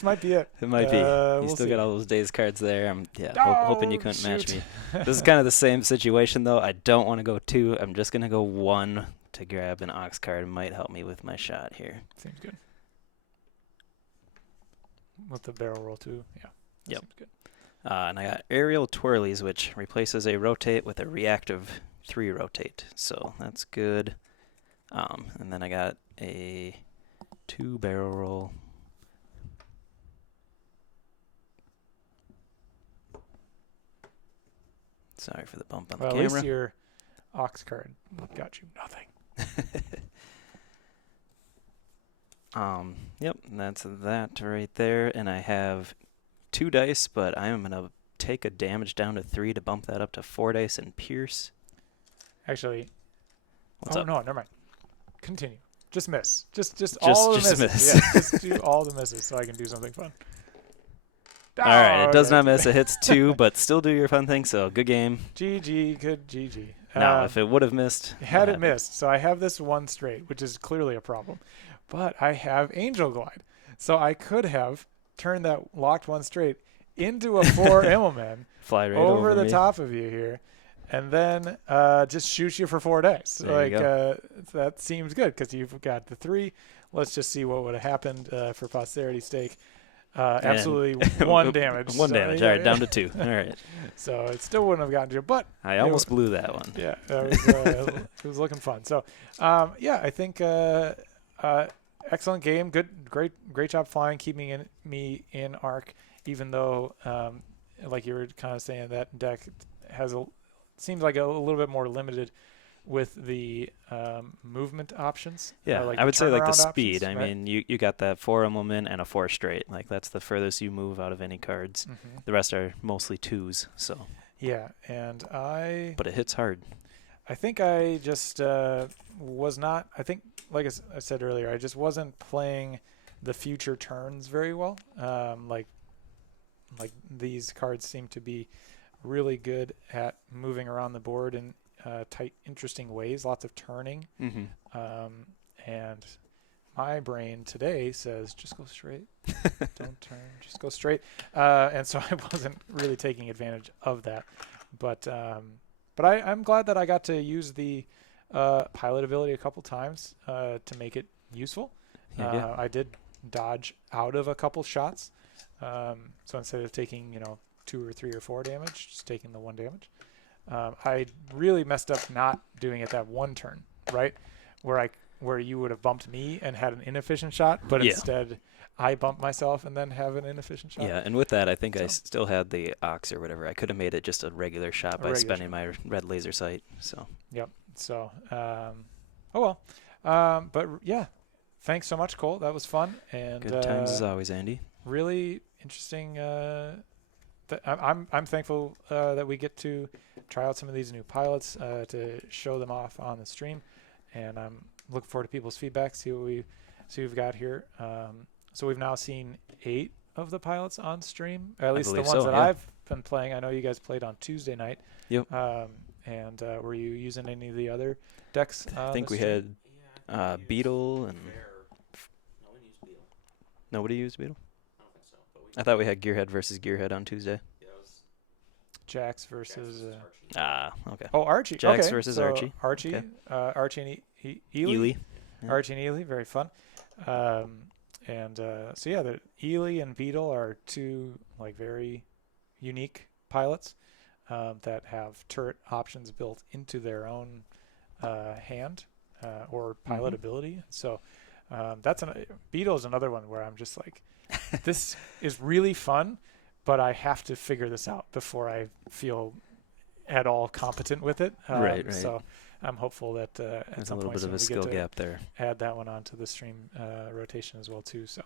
might be it. It might be. You We'll still see. got all those days cards there. I'm hoping you Oh, couldn't match shoot. me. This is kind of the same situation though. I don't want to go 2. I'm just gonna go 1 to grab an ox card. It might help me with my shot here. Seems good. With the barrel roll too. Yeah. That Yep. seems good. And I got aerial twirlies, which replaces a rotate with a reactive 3 rotate. So that's good. And then I got a 2 barrel roll. Sorry for the bump on Well, the at camera. least your ox card got you nothing. Yep, and that's that right there. And I have 2 dice, but I am gonna take a damage down to 3 to bump that up to 4 dice and pierce. Actually, What's oh up? no, never mind. Continue. Just miss. Just Just- all the just misses. miss. Yeah, just do all the misses so I can do something fun. All right, it does Oh, not miss. It hits 2, but still do your fun thing. So good game. GG, good GG. Now, if it would have missed, Had it uh, missed, so I have this 1 straight, which is clearly a problem. But I have Angel Glide. So I could have turned that locked 1 straight into a 4 Immelman fly right over the me. top of you here, and then just shoot you for 4 dice. There you That seems good because you've got the 3. Let's just see what would have happened for posterity's sake. Absolutely 1 damage. 1 So, damage. yeah, All right, yeah. down to 2. All right. So it still wouldn't have gotten you, but I almost blew that one. yeah, it was looking fun. So, I think excellent game. Great job flying, keeping me in arc. Even though, like you were kind of saying, that deck seems like a little bit more limited with the movement options. Yeah, like I would say like the turnaround speed. options, I right? mean, you got that 4 Immelman and a 4 straight. Like that's the furthest you move out of any cards. Mhm. The rest are mostly 2s. So, Yeah, and but it hits hard. I think I just was not. I think, like I said earlier, I just wasn't playing the future turns very well. Like these cards seem to be really good at moving around the board in tight, interesting ways. Lots of turning, Mm-hmm. and my brain today says just go straight, don't turn, just go straight. And so I wasn't really taking advantage of that, but I'm glad that I got to use the pilot ability a couple times to make it useful. Yeah. I did dodge out of a couple shots, so instead of taking 2 or 3 or 4 damage, just taking the 1 damage. I really messed up not doing it that 1 turn, right, where you would have bumped me and had an inefficient shot, but Yeah. instead I bumped myself and then have an inefficient shot. Yeah, and with that, I think I So- still had the ox or whatever. I could have made it just a regular shot by regular spending my red laser sight. So So, but yeah, thanks so much, Cole. That was fun and good times as always, Andy. really interesting. I'm thankful that we get to try out some of these new pilots to show them off on the stream, and I'm looking forward to people's feedback. See what we've got here. So we've now seen 8 of the pilots on stream, at least the believe ones so, that yeah. I've been playing. I know you guys played on Tuesday night. Yep. And were you using any of the other decks? I think we stream? had Beetle and No one used Beetle. nobody used Beetle. I don't think so. But I thought we had Gearhead versus Gearhead on Tuesday. yeah, it was Jax Jax versus. Archie. Ah, okay. Oh, Archie. Jax okay. versus so Archie. Archie. Okay. Archie and Ely. Ely. Yeah. Archie and Ely, very fun. So yeah, the Ely and Beetle are 2 like very unique pilots that have turret options built into their own hand or pilot Mhm. ability. So Beetle is another one where I'm just like, this is really fun, but I have to figure this out before I feel at all competent with it. Right. So I'm hopeful that at There's a some little point bit of a soon we skill get to gap there. add that one onto the stream rotation as well too. So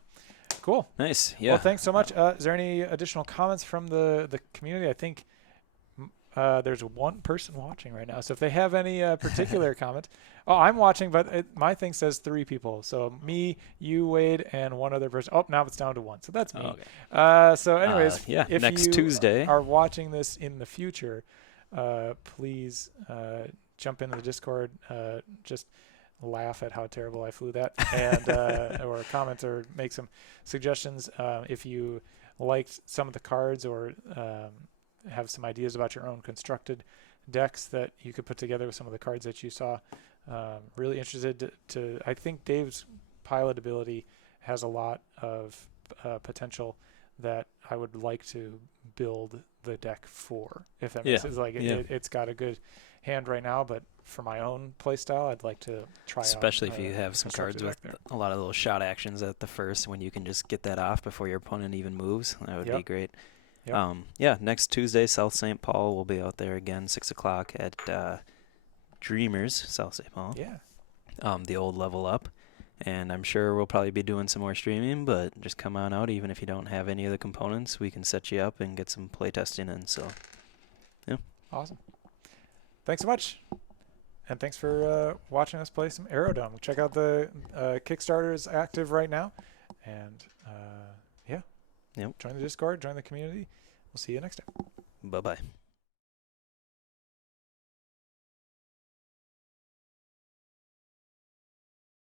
cool. Nice. Yeah. Well, thanks so much. Is there any additional comments from the community? I think there's one person watching right now. So if they have any particular comment. Oh, I'm watching, but my thing says 3 people. So me, you, Wade, and one other person. Oh, now it's down to 1. So that's me. Okay. So anyways, yeah. if Next you Tuesday. are watching this in the future, please jump into the Discord. Just laugh at how terrible I flew that, and or comment or make some suggestions. If you liked some of the cards or have some ideas about your own constructed decks that you could put together with some of the cards that you saw. Really interested to I think Dave's pilot ability has a lot of potential that I would like to build the deck for. If that makes sense. Like it's got a good hand right now, but for my own play style, I'd like to try Especially out, if you have some cards with a lot of little shot actions at the first when you can just get that off before your opponent even moves. That would be great. Yep. Next Tuesday, South St. Paul will be out there again, 6 o'clock at Dreamers, South St. Paul. Yeah. The old Level Up. And I'm sure we'll probably be doing some more streaming, but just come on out. Even if you don't have any of the components, we can set you up and get some playtesting in. So, yeah. Awesome. Thanks so much. And thanks for watching us play some Aerodome. Check out the Kickstarter is active right now. And, Yep. join the Discord, join the community. We'll see you next time. Bye-bye.